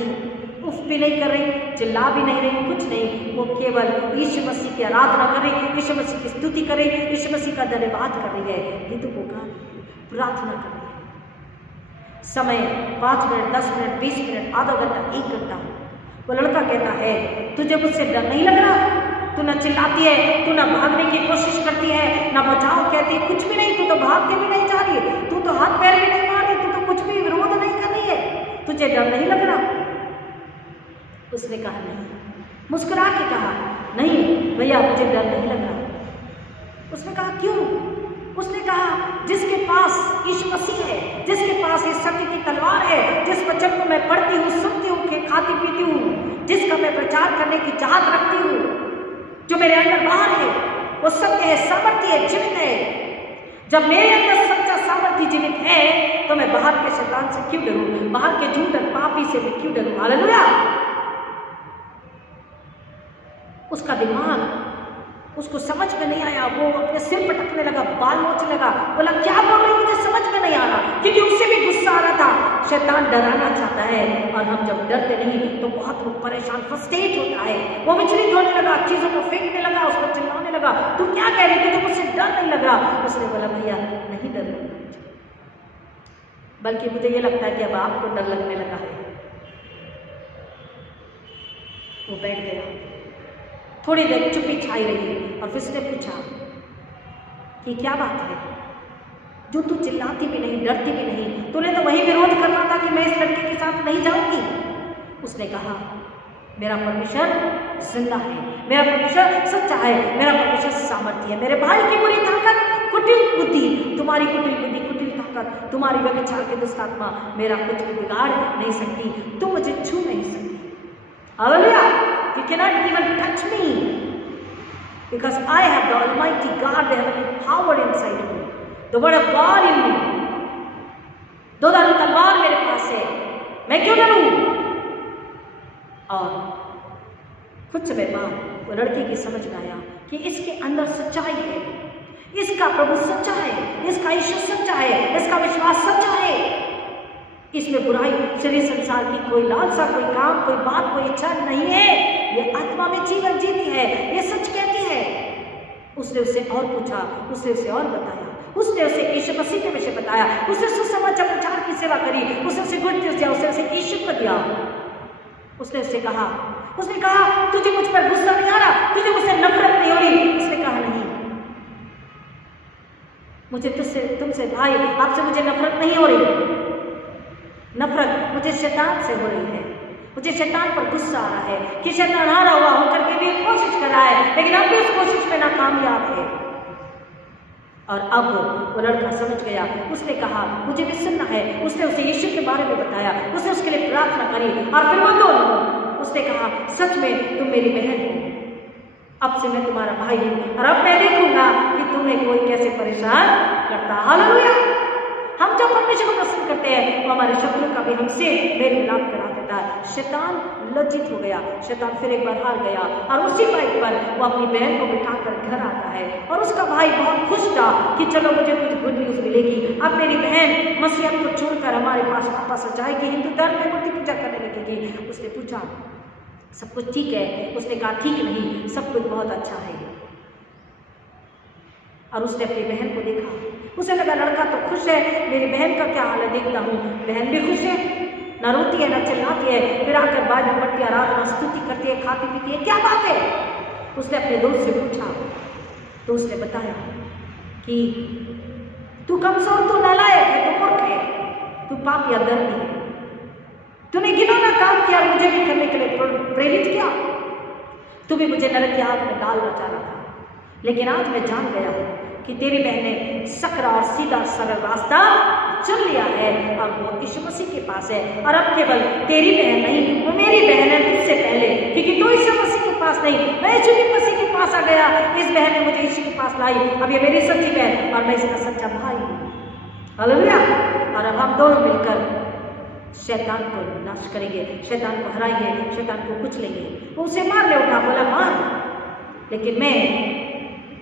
उफ भी नहीं कर रही, चिल्ला भी नहीं रही, कुछ नहीं, वो केवल यीशु मसीह की आराधना कर रही, यीशु मसीह की स्तुति कर रही, यीशु मसीह का धन्यवाद कर रही है, गीतों को गा रही है, प्रार्थना कर रही है। समय 5 मिनट, 10 मिनट, 20 मिनट, आधा घंटा, 1 घंटा। वो लड़का कहता है तुझे मुझसे डर नहीं लग रहा, तू ना चिल्लाती है, तू ना भागने की कोशिश करती है, ना बचाओ कहती है, कुछ भी नहीं, तू तो भाग के भी नहीं जा रही है, तू तो हाथ पैर भी नहीं मार रही, तू तो कुछ भी विरोध नहीं कर रही है, तुझे डर नहीं लग रहा। उसने कहा नहीं, मुस्कुरा के कहा नहीं भैया मुझे डर नहीं लग रहा। उसने कहा क्यों? उसने कहा जिसके पास यीशु मसीह है, जिसके पास इस सत्य की तलवार है, जिस वचन को मैं पढ़ती हूँ, सुनती हूँ, खाती पीती हूँ, जिसका मैं प्रचार करने की चाहत रखती हूँ, जो मेरे अंदर बाहर है, वो सत्य है, सामर्थ्य है, जीवित है। जब मेरे अंदर सच्चा सामर्थ्य जीवित है तो मैं बाहर के शैतान से क्यों डरूं, बाहर के झूठ और पापी से मैं क्यों डरूं। हालेलुया। उसका दिमाग उसको समझ में नहीं आया, वो अपने सिर पटकने लगा, बाल नोचने लगा, बोला क्या बोल रही, मुझे समझ में नहीं आ रहा, क्योंकि उससे भी गुस्सा आ रहा था। शैतान डराना चाहता है और हम जब डरते नहीं तो बहुत वो परेशान, फ्रस्ट्रेट होता है, वो विचलित होने लगा, चीजों को फेंकने लगा, उसको चिल्लाने लगा, तू क्या कह रही, तुझे मुझसे डर नहीं लग रहा। उसने बोला भैया नहीं डर लगता, बल्कि मुझे ये लगता है कि अब आपको डर लगने लगा है। वो बैठ गया, थोड़ी देर चुप्पी छाई रही और फिर उसने पूछा कि क्या बात है जो तू चिल्लाती भी नहीं, डरती भी नहीं, तूने तो वही विरोध करना था कि मैं इस लड़के के साथ नहीं जाऊंगी। उसने कहा मेरा परमेश्वर जिंदा है, मेरा परमेश्वर सच्चा है, मेरा परमेश्वर सामर्थ्य है। मेरे भाई की बुरी ताकत, कुटिल बुद्धि, तुम्हारी कुटिल बुद्धि, कुटिल ताकत, तुम्हारी व्यभिचार की दुष्ट आत्मा मेरा कुछ भी बिगाड़ नहीं सकती, तुम मुझे छू नहीं सकती। Hallelujah. You cannot even touch me because I have the Almighty God, the heavenly power inside me, the word of God in me. दो धारी तलवार मेरे पास है, मैं क्यों डरूं? और कुछ समय बाद वो लड़के की समझ में आया कि इसके अंदर सच्चाई है, इसका प्रभु सच्चा है, इसका ईश्वर सच्चा है, इसका विश्वास सच्चा है। इसमें बुराई, शरीर संसार की कोई लालसा, कोई काम, कोई बात, कोई इच्छा नहीं है। ये आत्मा में जीवन जीती है, ये सच कहती है। उसने उससे और पूछा, उसने उसे और बताया, उसने उसे यीशु मसीह के विषय बताया, उसने सुसमाचार प्रचार की सेवा करी, उसने उसे गुड न्यूज़ दिया, उसने उसे यीशु को दिया। उसने उससे कहा, तुझे मुझ पर गुस्सा नहीं आ रहा, तुझे मुझसे नफरत नहीं हो रही? उसने कहा नहीं, मुझे तुमसे भाई, आपसे मुझे नफरत नहीं हो रही। नफरत मुझे शैतान से हो रही है, मुझे शैतान पर गुस्सा आ रहा है कि शैतान हारा हुआ होकर के भी कोशिश कर रहा है, लेकिन अब भी उस कोशिश में नाकामयाब है। और अब वो लड़का समझ गया। उसने कहा मुझे भी सुनना है। उसने उसे यीशु के बारे में बताया, उसने उसके लिए प्रार्थना करी। और फिर वो दोनों, उसने कहा सच में तुम मेरी बहन हो, अब से मैं तुम्हारा भाई हूँ, और अब मैं देखूंगा कि तुम्हें कोई कैसे परेशान करता। हालेलुया। हम जब परमेश्वर को पसंद करते हैं वो हमारे शत्रु का भी हमसे मेल मिलाप करा देता है। शैतान लज्जित हो गया, शैतान फिर एक बार हार गया, और उसी बाइक पर वो अपनी बहन को बिठाकर घर आता है। और उसका भाई बहुत खुश था कि चलो मुझे कुछ गुड न्यूज़ मिलेगी, अब मेरी बहन मसीह को छोड़कर हमारे पास वापस आ जाएगी, हिंदू धर्म में मूर्ति पूजा करने लगेगी। उसने पूछा सब कुछ ठीक है? उसने कहा ठीक नहीं, सब कुछ बहुत अच्छा है। और उसने अपनी बहन को देखा, उसे लगा लड़का तो खुश है, मेरी बहन का क्या हाल है देखता हूँ। बहन भी खुश है, ना रोती है ना चिल्लाती है, फिर आकर बाइबल पढ़ती है, आराधना स्तुति करती है, खाती पीती है, क्या बात है? उसने अपने दोस्त से पूछा तो उसने बताया कि तू कमजोर, तू नालायक है, तू मूर्ख है, तू पापी या दर्दी है, तूने घिनौना काम किया, मुझे भी करने के लिए प्रेरित किया, तू भी मुझे नरक की आग में डालना चाह रहा था, लेकिन आज मैं जान गया कि तेरी बहन ने सकरा और सीधा सरल रास्ता चुन लिया है और वो यीशु मसीह के पास है। और अब केवल तेरी बहन नहीं, वो मेरी बहन है तुझसे पहले, क्योंकि तू यीशु मसीह के पास नहीं, मैं यीशु मसीह के पास आ गया। इस बहन ने मुझे यीशु के पास लाई, अब ये मेरी सच्ची बहन और मैं इसका सच्चा भाई हूँ। हालेलुया। और अब हम दोनों मिलकर शैतान को नाश करेंगे, शैतान को हराएंगे, शैतान को कुचलेंगे। वो उसे मारने उठा, बोला मार, लेकिन मैं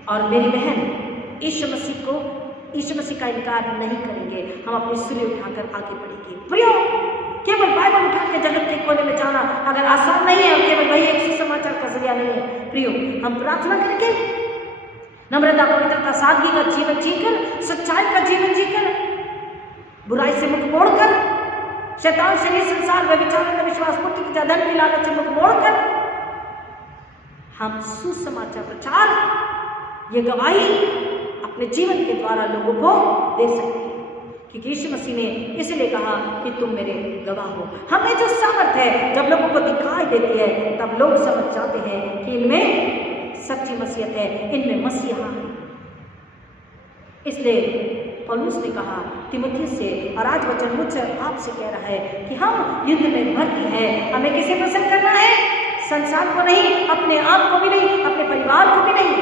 और मेरी बहन यीशु मसीह का इनकार नहीं करेंगे, हम अपनी सूर्य उठाकर आगे बढ़ेंगे। प्रियो, केवल बाइबल उठा के जगत के कोने में जाना अगर आसान नहीं है और केवल वही एक सुसमाचार का जरिया नहीं है, प्रियो हम प्रार्थना करके नम्रता, पवित्रता, सादगी का जीवन जीकर, सच्चाई का जीवन जीकर, बुराई से मुख मोड़कर, शैतान, शरीर, संसार, व्यभिचार, विश्वास, मूर्ति पूजा, धन की लालच से मुख मोड़कर हम सुसमाचार प्रचार, ये गवाही अपने जीवन के द्वारा लोगों को दे सकते हैं, क्योंकि यीशु मसीह ने इसलिए कहा कि तुम मेरे गवाह हो। हमें जो सामर्थ है जब लोगों को दिखाई देती है तब लोग समझ जाते हैं कि इनमें सच्ची मसीहत है, इनमें मसीहा है। इसलिए पौलुस ने कहा तीमुथियुस से, और आज वचन मुझसे आपसे कह रहा है कि हम युद्ध में भर्ती हैं। हमें किसे प्रसन्न करना है? संसार को नहीं, अपने आप को भी नहीं, अपने परिवार को भी नहीं,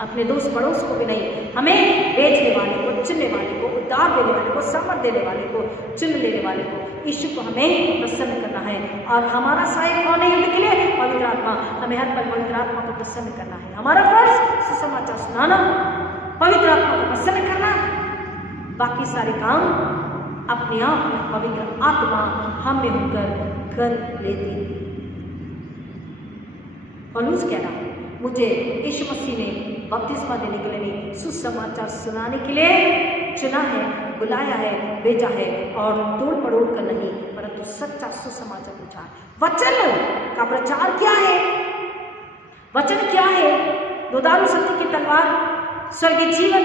अपने दोस्त पड़ोस को भी नहीं। हमें बेचने वाले को, चुनने वाले को, उद्धार देने वाले को, सामर्थ देने वाले को, चुन लेने वाले को, यीशु को हमें प्रसन्न करना है। और हमारा सहायक कौन है युद्ध के लिए? पवित्र आत्मा। हमें हर पल पवित्र आत्मा को प्रसन्न करना है। हमारा फर्ज सुसमाचार सुनाना, पवित्र आत्मा को प्रसन्न करना, बाकी सारे काम अपने आप में पवित्र आत्मा हम में होकर कर लेती है। पौलुस कह रहा है मुझे यीशु मसीह ने बपतिस्मा देने के लिए नहीं, सुसमाचार सुनाने के लिए चुना है, बुलाया है, भेजा है, और तोड़ मरोड़ कर नहीं, परंतु सच्चा सुसमाचार प्रचार। वचन का प्रचार क्या है? वचन क्या है? दोधारू सत्य की तलवार स्वर्गीय जीवन,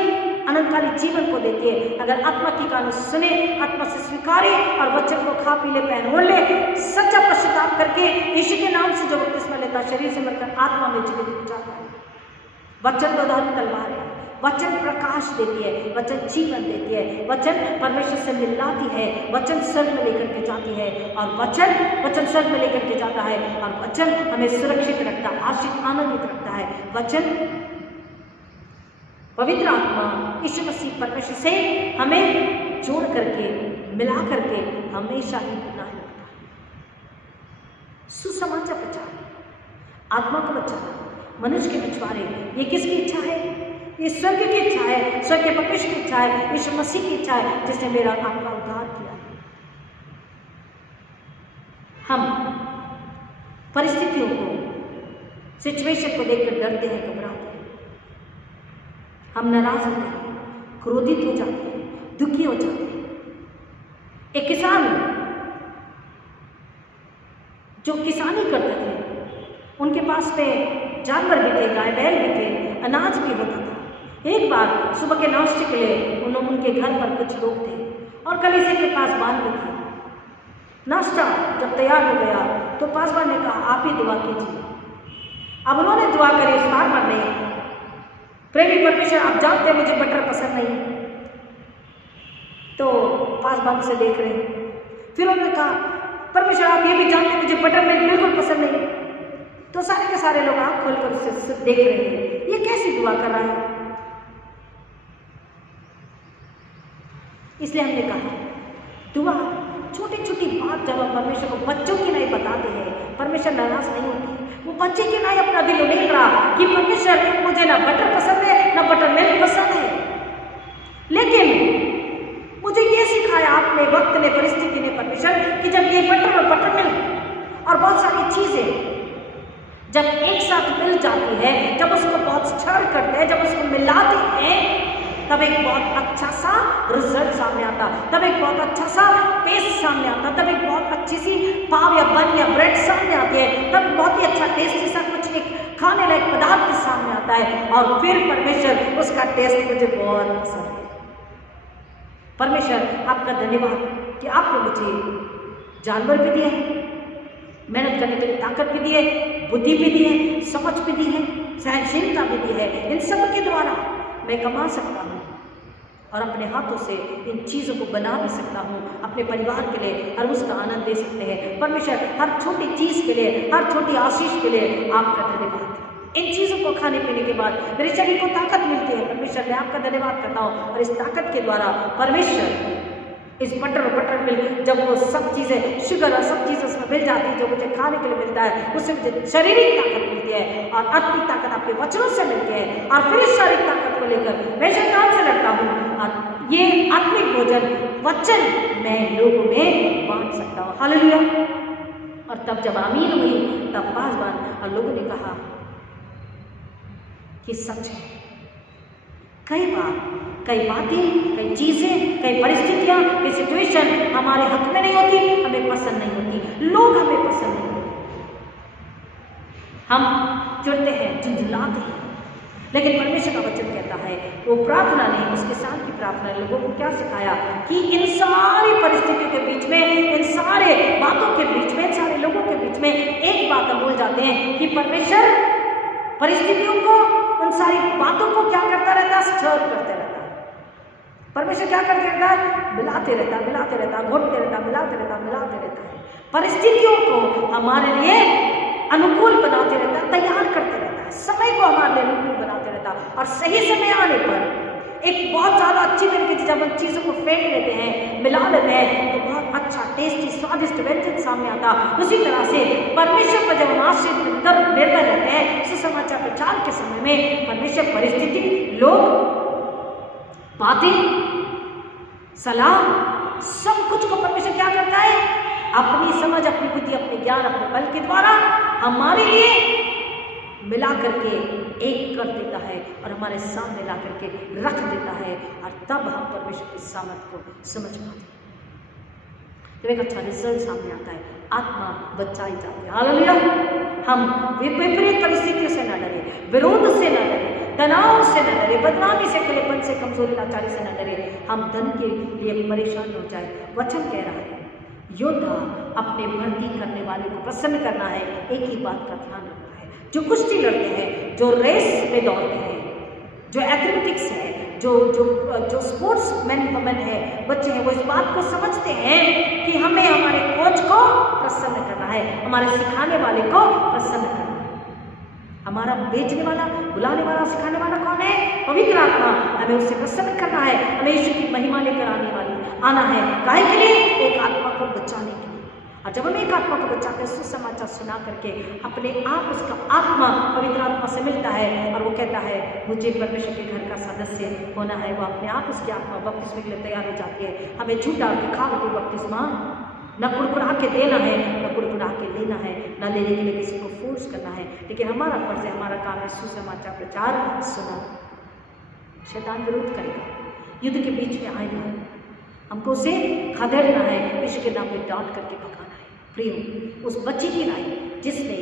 अनंतकालिक जीवन को देती है। अगर आत्मा की कान सुने, आत्मा से स्वीकारे और वचन को खा पी ले, पहन ओढ़ ले, सच्चा पश्चाताप करके यीशु के नाम से जो बपतिस्मा लेता, शरीर से मरकर आत्मा में जीवित हो जाता है। वचन दोधारू तलवार है। वचन प्रकाश देती है, वचन जीवन देती है, वचन परमेश्वर से मिलाती है, वचन स्वर्ग में लेकर के जाती है, और वचन स्वर्ग में लेकर के जाता है, और वचन हमें सुरक्षित रखता है, आशिक आनंदित रखता है। वचन पवित्र आत्मा यीशु मसीह परमेश्वर से हमें जोड़ करके, मिला करके हमेशा ही बना रखता है। सुसमाचार प्रचार आत्मा को बचाना, मनुष्य के बंटवारे, ये किसकी इच्छा है? ये स्वर्ग की इच्छा है, स्वर्ग के परमेश्वर की इच्छा है, यीशु मसीह की इच्छा है, जिसने मेरा आपका उद्धार किया। हम परिस्थितियों को, सिचुएशन को देखकर डरते हैं, घबराते हैं, हम नाराज होते हैं, क्रोधित हो जाते हैं, दुखी हो जाते हैं। एक किसान जो किसानी करते थे, उनके पास में जानवर भी थे, गाय बैल भी थे, अनाज भी होता था। एक बार सुबह के नाश्ते के लिए उनके घर पर कुछ लोग थे और कलीसिया के पास बांध थे। नाश्ता जब तैयार हो गया तो पासवान ने कहा, आप ही दुआ कीजिए। अब उन्होंने दुआ करी उस फार्मर ने, प्रेमी परमेश्वर आप जानते हैं मुझे बटर पसंद नहीं। तो पासवान से देख रहे, फिर उन्होंने कहा, परमेश्वर आप ये भी जानते हैं मुझे बटर मिल्क बिल्कुल पसंद नहीं। तो सारे के सारे लोग आँख खोलकर उससे देख रहे हैं, ये कैसी दुआ कर रहा है। इसलिए हमने कहा, दुआ छोटी छोटी बात जब हम परमेश्वर को बच्चों की नहीं बताते हैं, परमेश्वर नाराज नहीं होती। वो बच्चे की नहीं अपना दिल उड़ेल रहा कि परमेश्वर मुझे ना बटर पसंद है ना बटर मिल्क पसंद है, लेकिन मुझे ये सिखाया आपने, वक्त ने, परिस्थिति ने, परमेश्वर, कि जब ये बटर और बटर मिल्क और बहुत सारी चीजें जब एक साथ मिल जाती है, जब उसको बहुत स्टर करते हैं, जब उसको मिलाते हैं, तब एक बहुत अच्छा सा रिजल्ट सामने आता, तब एक बहुत अच्छा सा पेस्ट सामने आता, तब एक बहुत अच्छी सी पाव या बन या ब्रेड सामने आती है, तब बहुत ही अच्छा टेस्टी सा कुछ एक खाने लायक पदार्थ सामने आता है। और फिर परमेश्वर, उसका टेस्ट मुझे बहुत पसंद है। परमेश्वर आपका धन्यवाद कि आपने मुझे जानवर भी दिए हैं, मेहनत करने के लिए ताकत भी दी है, बुद्धि भी दी है, समझ भी दी है, सहनशीलता भी दी है। इन सब के द्वारा मैं कमा सकता हूँ और अपने हाथों से इन चीज़ों को बना भी सकता हूँ, अपने परिवार के लिए हर उसका आनंद दे सकते हैं। परमेश्वर, हर छोटी चीज़ के लिए, हर छोटी आशीष के लिए आपका धन्यवाद। इन चीज़ों को खाने पीने के बाद मेरे शरीर को ताकत मिलती है। परमेश्वर, मैं आपका धन्यवाद करता हूँ। और इस ताकत के द्वारा परमेश्वर, इस बटर और बटर मिल्क, जब वो सब चीज़ें, शुगर और सब चीज़ें उसमें मिल जाती है, जो मुझे खाने के लिए मिलता है, उससे मुझे शारीरिक ताकत मिलती है और आत्मिक ताकत आपके वचनों से मिलती है। और फिर इस शारीरिक ताकत को लेकर मैं शैतान से लड़ता हूँ और ये आत्मिक भोजन, वचन मैं लोगों में बांट सकता हूँ। हालेलुया। और तब जब आमीन हुई, तब पासवान और लोगों ने कहा कि सच है। कई बार कई बातें, कई चीज़ें, कई परिस्थितियाँ, कई सिचुएशन हमारे हाथ में नहीं होती, हमें पसंद नहीं होती, लोग हमें पसंद नहीं होते, हम चिढ़ते हैं, झुंझलाते हैं। लेकिन परमेश्वर का वचन कहता है, वो प्रार्थना ने, उस किसान की प्रार्थना ने लोगों को क्या सिखाया कि इन सारी परिस्थितियों के बीच में, इन सारे बातों के बीच में, इन सारे लोगों के बीच में एक बात हम भूल जाते हैं कि परमेश्वर परिस्थितियों को, उन सारी बातों को क्या करता रहता है? स्टर करते रहता है। परमेश्वर क्या करते रहता है? मिलाते रहता, मिलाते रहता, घोटते रहता, मिलाते रहता, मिलाते रहता है। परिस्थितियों को हमारे लिए अनुकूल बनाते रहता है, तैयार करते रहता है, समय को हमारे लिए अनुकूल बनाते रहता है। और सही समय आने पर एक बहुत ज़्यादा अच्छी तरीके से जब हम चीज़ों को फेंट लेते हैं, मिला लेते हैं, तो बहुत अच्छा, टेस्टी, स्वादिष्ट व्यंजन सामने आता। उसी तरह से परमेश्वर पर जब हम आश्रित निर्भर रहते हैं, सुसमाचार प्रचार के समय में परमेश्वर परिस्थिति, लोग, बातें, सलाह, सब कुछ को परमेश्वर क्या करता है? अपनी समझ, अपनी बुद्धि, अपने ज्ञान, अपने बल के द्वारा हमारे लिए मिला करके एक कर देता है और हमारे सामने ला करके रख देता है। और तब हम परमेश्वर की सामर्थ को समझ पाते हैं, तो एक अच्छा रिजल्ट सामने आता है, आत्मा बचाई जाती है। हालेलुया। हम विपरीत परिस्थितियों से न डरे, विरोध से न डरे, तनाव से न डरे, बदनामी से, खुलेपन से, कमजोरी, लाचारी से न डरे, हम धन के लिए परेशान हो जाए। वचन कह रहा है, योद्धा अपने भर्ती करने वाले को प्रसन्न करना है, एक ही बात का ध्यान रखना है। जो कुश्ती लड़ते हैं, जो रेस में दौड़ते हैं, जो एथलेटिक्स है, जो स्पोर्ट्स मैन वुमेन है, बच्चे हैं, वो इस बात को समझते हैं कि हमें हमारे कोच को प्रसन्न करना है, हमारे सिखाने वाले को प्रसन्न करना है। हमारा बेचने वाला, बुलाने वाला, सिखाने वाला कौन है? पवित्र आत्मा। हमें उससे प्रसन्न करना है, हमें यीशु की महिमा लेकर आना है। काहे के लिए? एक आत्मा को बचाने के लिए। और जब हम एक आत्मा को बचा कर सुसमाचार सुना करके अपने आप उसका आत्मा पवित्र आत्मा से मिलता है और वो कहता है मुझे परमेश्वर के घर का सदस्य होना है, वो अपने आप उसकी आत्मा बपतिस्मे के लिए तैयार हो जाती है। हमें झूठा और दिखावटी बपतिस्मा न कुड़कुड़ा के देना है, न कुड़कुड़ा के लेना है, न लेने के लिए किसी को फोर्स करना है, लेकिन हमारा फर्ज है, हमारा काम है सुसमाचार प्रचार सुना। शैतान विरोध करेगा, युद्ध के बीच में आएगा, हमको उसे खदेड़ना है, यीशु के नाम में डांट करके भगाना है। प्रियो, उस बच्ची की राय जिसने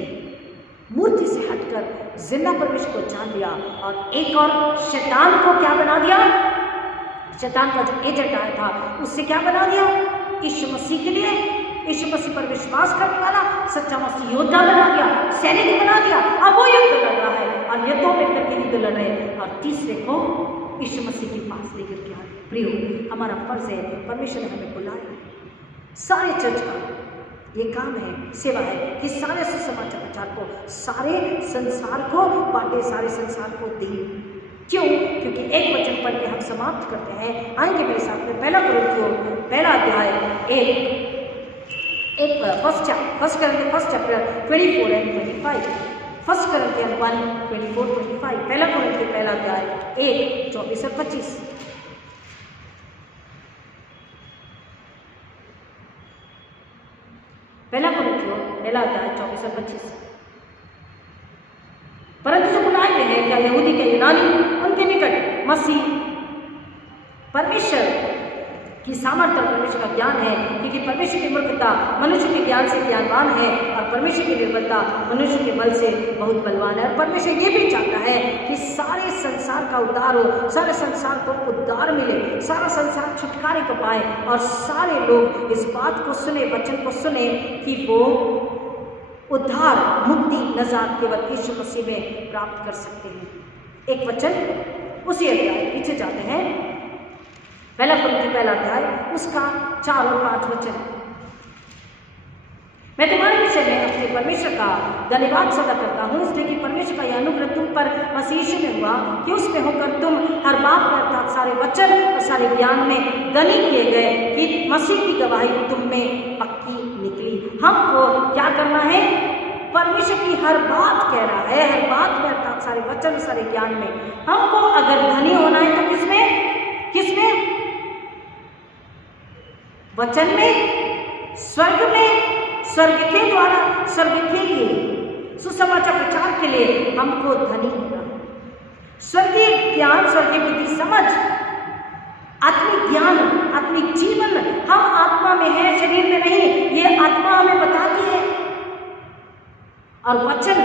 मूर्ति से हटकर जिंदा परमेश्वर को जान लिया और एक और शैतान को क्या बना दिया, शैतान का जो एजेंट आया था उससे क्या बना दिया, यीशु मसीह के लिए, यीशु मसीह पर विश्वास करने वाला सच्चा मसीह योद्धा बना दिया, सैनिक बना दिया। अब वो युद्ध लड़ रहा है और ये दो मिलकर के युद्ध लड़ रहे हैं और तीसरे को यीशु मसीह के पास लेकर के आए। प्रियो, हमारा फर्ज है, परमेश्वर ने हमें बुलाया, सारे चर्च का ये काम है, सेवा है कि सारे सुसमाचार प्रचार को सारे संसार को बांटे, सारे संसार को दे। क्यों? क्योंकि एक वचन पढ़ के हम समाप्त करते हैं। आएंगे मेरे साथ में पहला कुरिन्थियों पहला अध्याय first Corinthian first chapter 24 and 25, first Corinthian 1:24-25, पहला कुरिन्थियों पहला अध्याय 1:24 और 25। पहला कुरिन्थियों पहला अध्याय 24 और 25। परंतु जो बुलाए गए हैं, क्या यहूदी क्या यूनानी, उनके निकट मसीह परमेश्वर की सामर्थ्य और परमेश्वर का ज्ञान है, क्योंकि परमेश्वर की मूर्खता मनुष्य के ज्ञान से ज्ञानवान है और परमेश्वर की निर्बलता मनुष्य के बल से बहुत बलवान है। और परमेश्वर ये भी चाहता है कि सारे संसार का उद्धार हो, सारे संसार को उद्धार मिले, सारा संसार छुटकारे को पाए और सारे लोग इस बात को सुने, वचन को सुने कि वो उद्धार, मुक्ति, नजात केवल यीशु मसीह में प्राप्त कर सकते हैं। एक वचन उसी अध्याय पीछे जाते हैं, पहला कुरिन्थियों पहला अध्याय उसका 4 और 5 वचन। मैं तुम्हारे विषय में अपने परमेश्वर का धन्यवाद सदा करता हूँ, इसलिए कि परमेश्वर का यह अनुग्रह तुम पर मसीह यीशु में हुआ कि उसमें होकर तुम हर बात में अर्थात सारे वचन और सारे ज्ञान में धनी किए गए, कि मसीह की गवाही तुम में पक्की निकली। हमको क्या करना है? परमेश्वर की हर बात कह रहा है, हर बात में अर्थात सारे वचन सारे ज्ञान में हमको अगर धनी होना है तो किसमें? वचन में, स्वर्ग में, स्वर्ग के द्वारा, स्वर्ग के लिए सुसमाचार प्रचार के लिए हमको धनी होना। स्वर्गीय ज्ञान, स्वर्गीय बुद्धि, समझ, आत्मिक ज्ञान, आत्मिक जीवन, हम आत्मा में हैं, शरीर में नहीं, ये आत्मा हमें बताती है। और वचन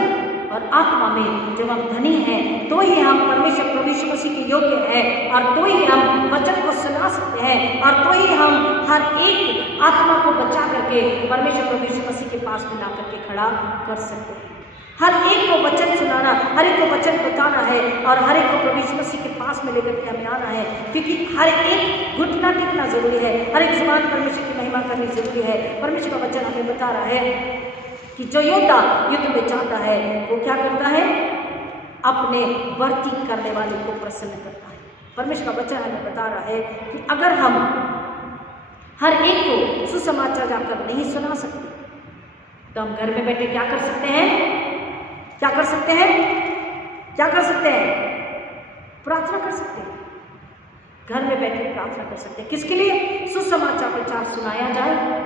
और आत्मा में जब हम धनी हैं तो ही हम परमेश्वर प्रभु यीशु मसीह के योग्य हैं, और तो ही हम वचन को सुना सकते हैं, और तो ही हम हर एक आत्मा को बचा करके परमेश्वर प्रभु यीशु मसीह के पास में ला करके खड़ा कर सकते हैं। हर एक को वचन सुनाना, हर एक को वचन बताना है और हर एक को प्रभु यीशु मसीह के पास में लेकर के हमें आना है, क्योंकि हर एक घुटना टेकना जरूरी है, हर एक जुबान परमेश्वर की महिमा करनी जरूरी है। परमेश्वर का वचन हमें बता रहा है कि जो योद्धा युद्ध में जाता है वो क्या करता है? अपने वर्ती करने वाले को प्रसन्न करता है। परमेश्वर का वचन हमें बता रहा है कि अगर हम हर एक को सुसमाचार जाकर नहीं सुना सकते तो हम घर में बैठे क्या कर सकते हैं? क्या कर सकते हैं? क्या कर सकते हैं? प्रार्थना कर सकते हैं। घर में बैठे प्रार्थना कर सकते हैं। किसके लिए? सुसमाचार प्रचार सुनाया जाए,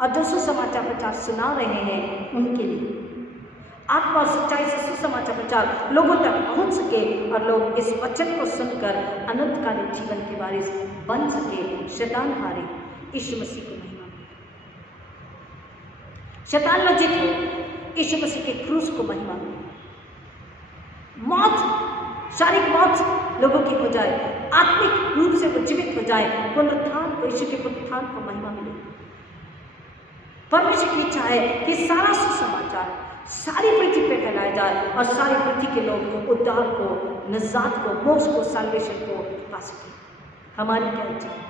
और जो सुसमाचार प्रचार सुना रहे हैं उनके लिए आत्मा और सच्चाई से सुसमाचार प्रचार लोगों तक पहुंच सके और लोग इस वचन को सुनकर अनंतकालीन जीवन के वारिस बन सके। शैतान हारे, यीशु मसीह की महिमा। शैतान लज्जित हो, यीशु मसीह के क्रूस को महिमा में। मौत, शारीरिक मौत लोगों की हो जाए, आत्मिक रूप से वो जीवित हो जाए, पुनरुत्थान को, यीशु के पुनरुत्थान को महिमा मिले। परमेश्वर की इच्छा है कि सारा सुसमाचार सारी पृथ्वी पे फैलाया जाए और सारी पृथ्वी के लोग उद्धार को, निजात को, मोक्ष को, साल्वेशन को पा सके। हमारी क्या इच्छा है?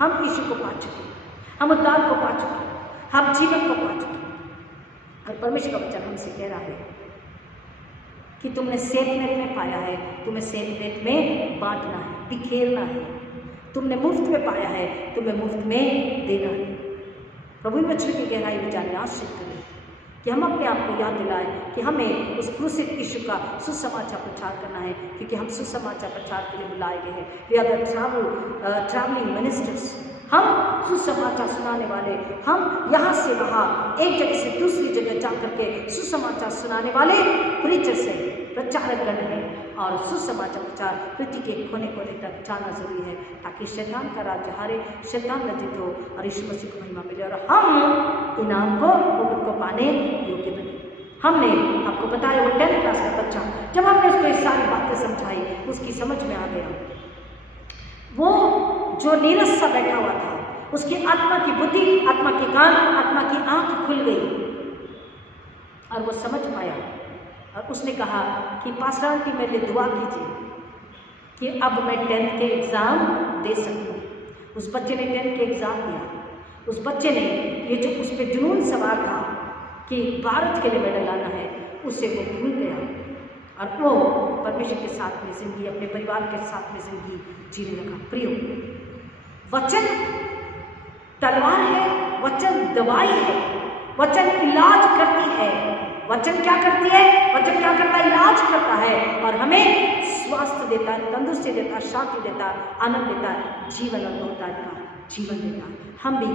हम यीशु को पा चुके, हम उद्धार को पा चुके, हम जीवन को पा चुके, और परमेश्वर का वचन हमसे कह रहा है कि तुमने सेफ नेट में पाया है, तुम्हें सेफ नेट में बांटना है, बिखेरना है। तुमने मुफ्त में पाया है, तुम्हें मुफ्त में देना है। प्रभु इन वचन की गहराई में जाने आश्रित करें कि हम अपने आप को याद दिलाएं कि हमें उस क्रूसित यीशु का सुसमाचार प्रचार करना है, क्योंकि हम सुसमाचार प्रचार के लिए बुलाए गए हैं। We are the travelling ministers. हम सुसमाचार सुनाने वाले, हम यहाँ से वहाँ एक जगह से दूसरी जगह जा करके सुसमाचार सुनाने वाले प्रीचर्स हैं, प्रचारकगण हैं। और सुसमाचार प्रचार पृथ्वी के कोने कोने तक जाना जरूरी है, ताकि शैतान का राज्य हारे, शैतान लज्जित हो और यीशु मसीह को महिमा मिले और हम इनाम को को पाने योग्य बने। हमने आपको बताया वो 10th क्लास का बच्चा, जब हमने उसको ये सारी बातें समझाई, उसकी समझ में आ गया। वो जो नीरस सा बैठा हुआ था, उसकी आत्मा की बुद्धि, आत्मा के कान, आत्मा की आंख खुल गई और वो समझ पाया। और उसने कहा कि पास्टर आंटी मेरे लिए दुआ कीजिए कि अब मैं 10th के एग्ज़ाम दे सकूं। उस बच्चे ने 10th के एग्ज़ाम दिया। उस बच्चे ने ये जो उस पर जुनून सवार था कि भारत के लिए मेडल लाना है, उससे वो भूल गया और वो परमेश्वर के साथ में जिंदगी, अपने परिवार के साथ में जिंदगी जीने लगा। प्रियो, वचन तलवार है, वचन दवाई है, वचन इलाज करती है। वचन क्या करती है? वचन क्या करता है? इलाज करता है और हमें स्वास्थ्य देता है, तंदुरुस्ती देता है, शांति देता है, आनंद देता है, जीवन और बहुतायत का जीवन देता है। हम भी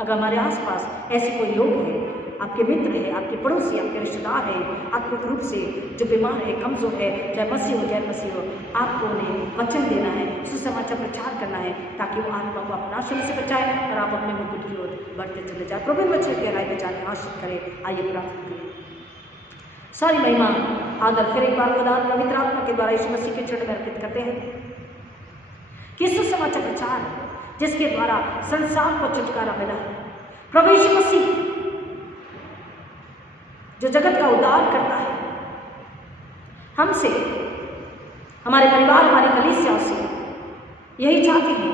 अगर हमारे आसपास ऐसे कोई लोग हैं, आपके मित्र हैं, आपके पड़ोसी, आपके रिश्तेदार हैं, आत्मिक रूप से जो बीमार है, कमजोर है, चाहे मसीह हो चाहे मसीह हो, आपको उन्हें वचन देना है, सुसमाचार प्रचार करना है, ताकि वो आत्मा को अपना शरीर से बचाए और आप अपने मुकुट की ओर बढ़ते चले जाए। प्रभु वचन की गहराई में जाने आशीष करें। आइए प्रार्थना करें। सारी महिमा आदर फिर एक बार खुदा पवित्र आत्मा के द्वारा यीशु मसीह के चरण में अर्पित करते हैं कि सुसमाचार प्रचार जिसके द्वारा संसार को छुटकारा मिला है। प्रभु यीशु मसीह जो जगत का उद्धार करता है, हमसे, हमारे परिवार, हमारी कलीसिया से यही चाहते हैं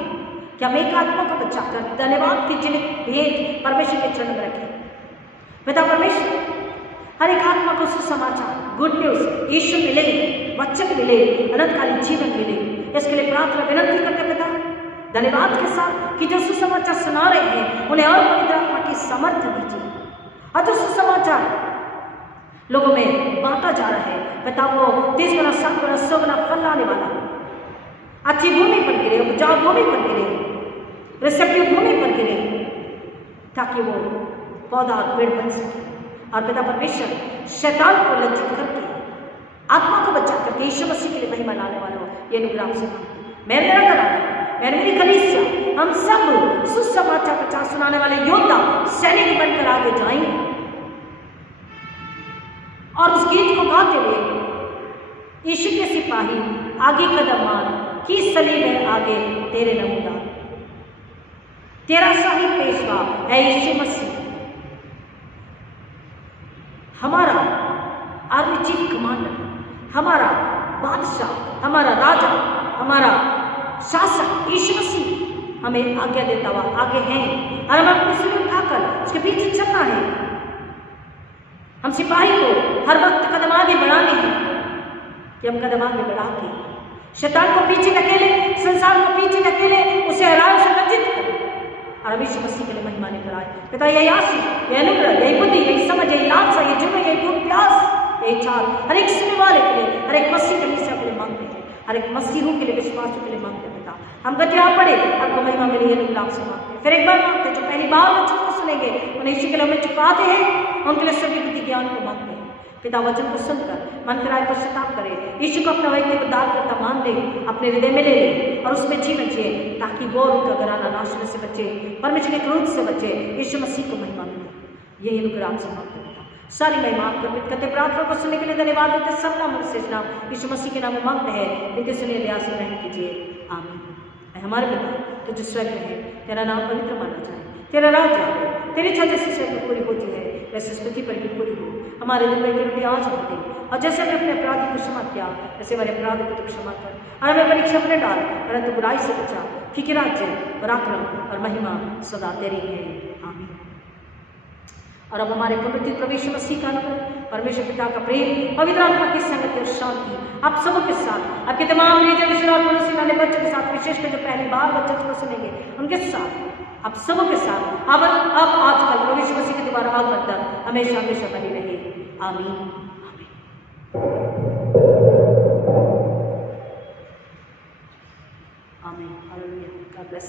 कि हम एक आत्मा को बचाकर धन्यवाद के जिले भेद परमेश्वर के चरण में रखें। पिता परमेश्वर, हर एक आत्मा को सुसमाचार, गुड न्यूज, यीशु मिले, वचन मिले, अनंतकालीन जीवन मिले, इसके लिए प्रार्थना विनती करते पिता धन्यवाद के साथ कि जो सुसमाचार सुना रहे हैं उन्हें और पवित्र आत्मा की सामर्थ्य दीजिए और जो सुसमाचार लोगों में बांटा जा रहा है पिता, वो 30 गुना 60 गुना 100 गुना फल लाने वाला, अच्छी भूमि पर गिरे, उपजाऊ भूमि पर गिरे, रिसेप्टिव भूमि पर गिरे, ताकि वो पौधा और पेड़ बन सके। और पिता परमेश्वर शैतान को लज्जित करके आत्मा को बचा करके यीशु मसीह के लिए महिमा लाने वाला हो, ये अनुग्रह आपसे मांगते। मैं मेरा घराना, मैं मेरी कलीसिया, हम सब सुसमाचार प्रचार सुनाने वाले योद्धा सैनिक बनकर आगे जाएंगे और उस गीत को गाते हुए यीशु के सिपाही आगे कदम मार की सलीब है आगे तेरे नमूदार, तेरा शाही पेशवा है यीशु मसीह, हमारा आर्मी चीफ कमांडर, हमारा बादशाह, हमारा राजा, हमारा शासक यीशु मसीह हमें आज्ञा देता हुआ आगे हैं और हमें अपने सिर उठाकर उसके पीछे चलना है। हम सिपाही को हर वक्त कदम आगे बढ़ाने हैं कि हम कदम आगे बढ़ा के शैतान को पीछे धकेले, संसार को पीछे धकेले, उसे हराए, उसे लज्जित करें और यीशु मसीह के लिए महिमा लेकर आए। पिता यही आशीष, यही अनुग्रह, यही बुद्धि, यही समझ, यही लालसा, यही जुम्मे, यही भूख प्यास, यही चाल हर एक सुनने वाले के लिए, हर एक मसीह कलीसिया के लिए मांगते हैं, हर एक मसीहों के लिए, विश्वासों के लिए मांगते हैं। पिता हम गतिया पड़े, आपको महिमा मिले, ये अनुग्रह आपसे मांगते हैं। फिर एक बार मांगते हैं जो पहली बार वचन को सुनेंगे उन्हें यीशु के नाम में चुकाते हैं, उनके लिए सभी बुद्धि ज्ञान को मांगते हैं। पिता वचन को सुनकर मन कराए पश्चाताप करे, यीशु को अपना वैद्य उद्धार करता मान ले, अपने हृदय में ले ले और उसमें जीवन जिए, ताकि वो उनका घराना नाश होने से बचे, परमेश्वर के क्रोध से बचे, यीशु मसीह को महिमा मिले। यही अनुग्रह आपसे मांगते हैं। सारी महिमा आपको अर्पित करते, प्रार्थना को सुनने के लिए धन्यवाद देते, सब नाम से नाम यीशु मसीह के नाम में मांगते हैं, इनके सुनिए लिहाज से ग्रहण कीजिए, आमीन। हमारे पिता तो जो स्वर्ग में है, तेरा नाम पवित्र माना जाए, तेरा राज आए, तेरी इच्छा जैसे स्वर्ग में पूरी होती है वैसे स्तुति पर भी पूरी हो। हमारे दिन भर की रोटी आज हमें दे और जैसे हमने अपने अपराधी को क्षमा किया वैसे हमारे अपराध को तो क्षमा कर और हमें परीक्षा में डाल, परंतु बुराई से बचा, क्योंकि राज्य, पराक्रम और महिमा सदा तेरी है, आमीन। और अब हमारे पवित्र प्रवेश मसीह का अनुग्रह, परमेश्वर पिता का प्रेम, पवित्र आत्मा की संगति और शांति आप सबों के साथ, आपके तमाम और पड़ोसी वाले बच्चों के साथ, विशेषकर जो पहली बार बच्चों को सुनेंगे उनके साथ आप सबों के साथ अब आजकल प्रभु यीशु मसीह के दोबारा आगमन तक हमेशा हमेशा बनी रहे। आमीन आमीन। आमीन। हालेलुया। God bless.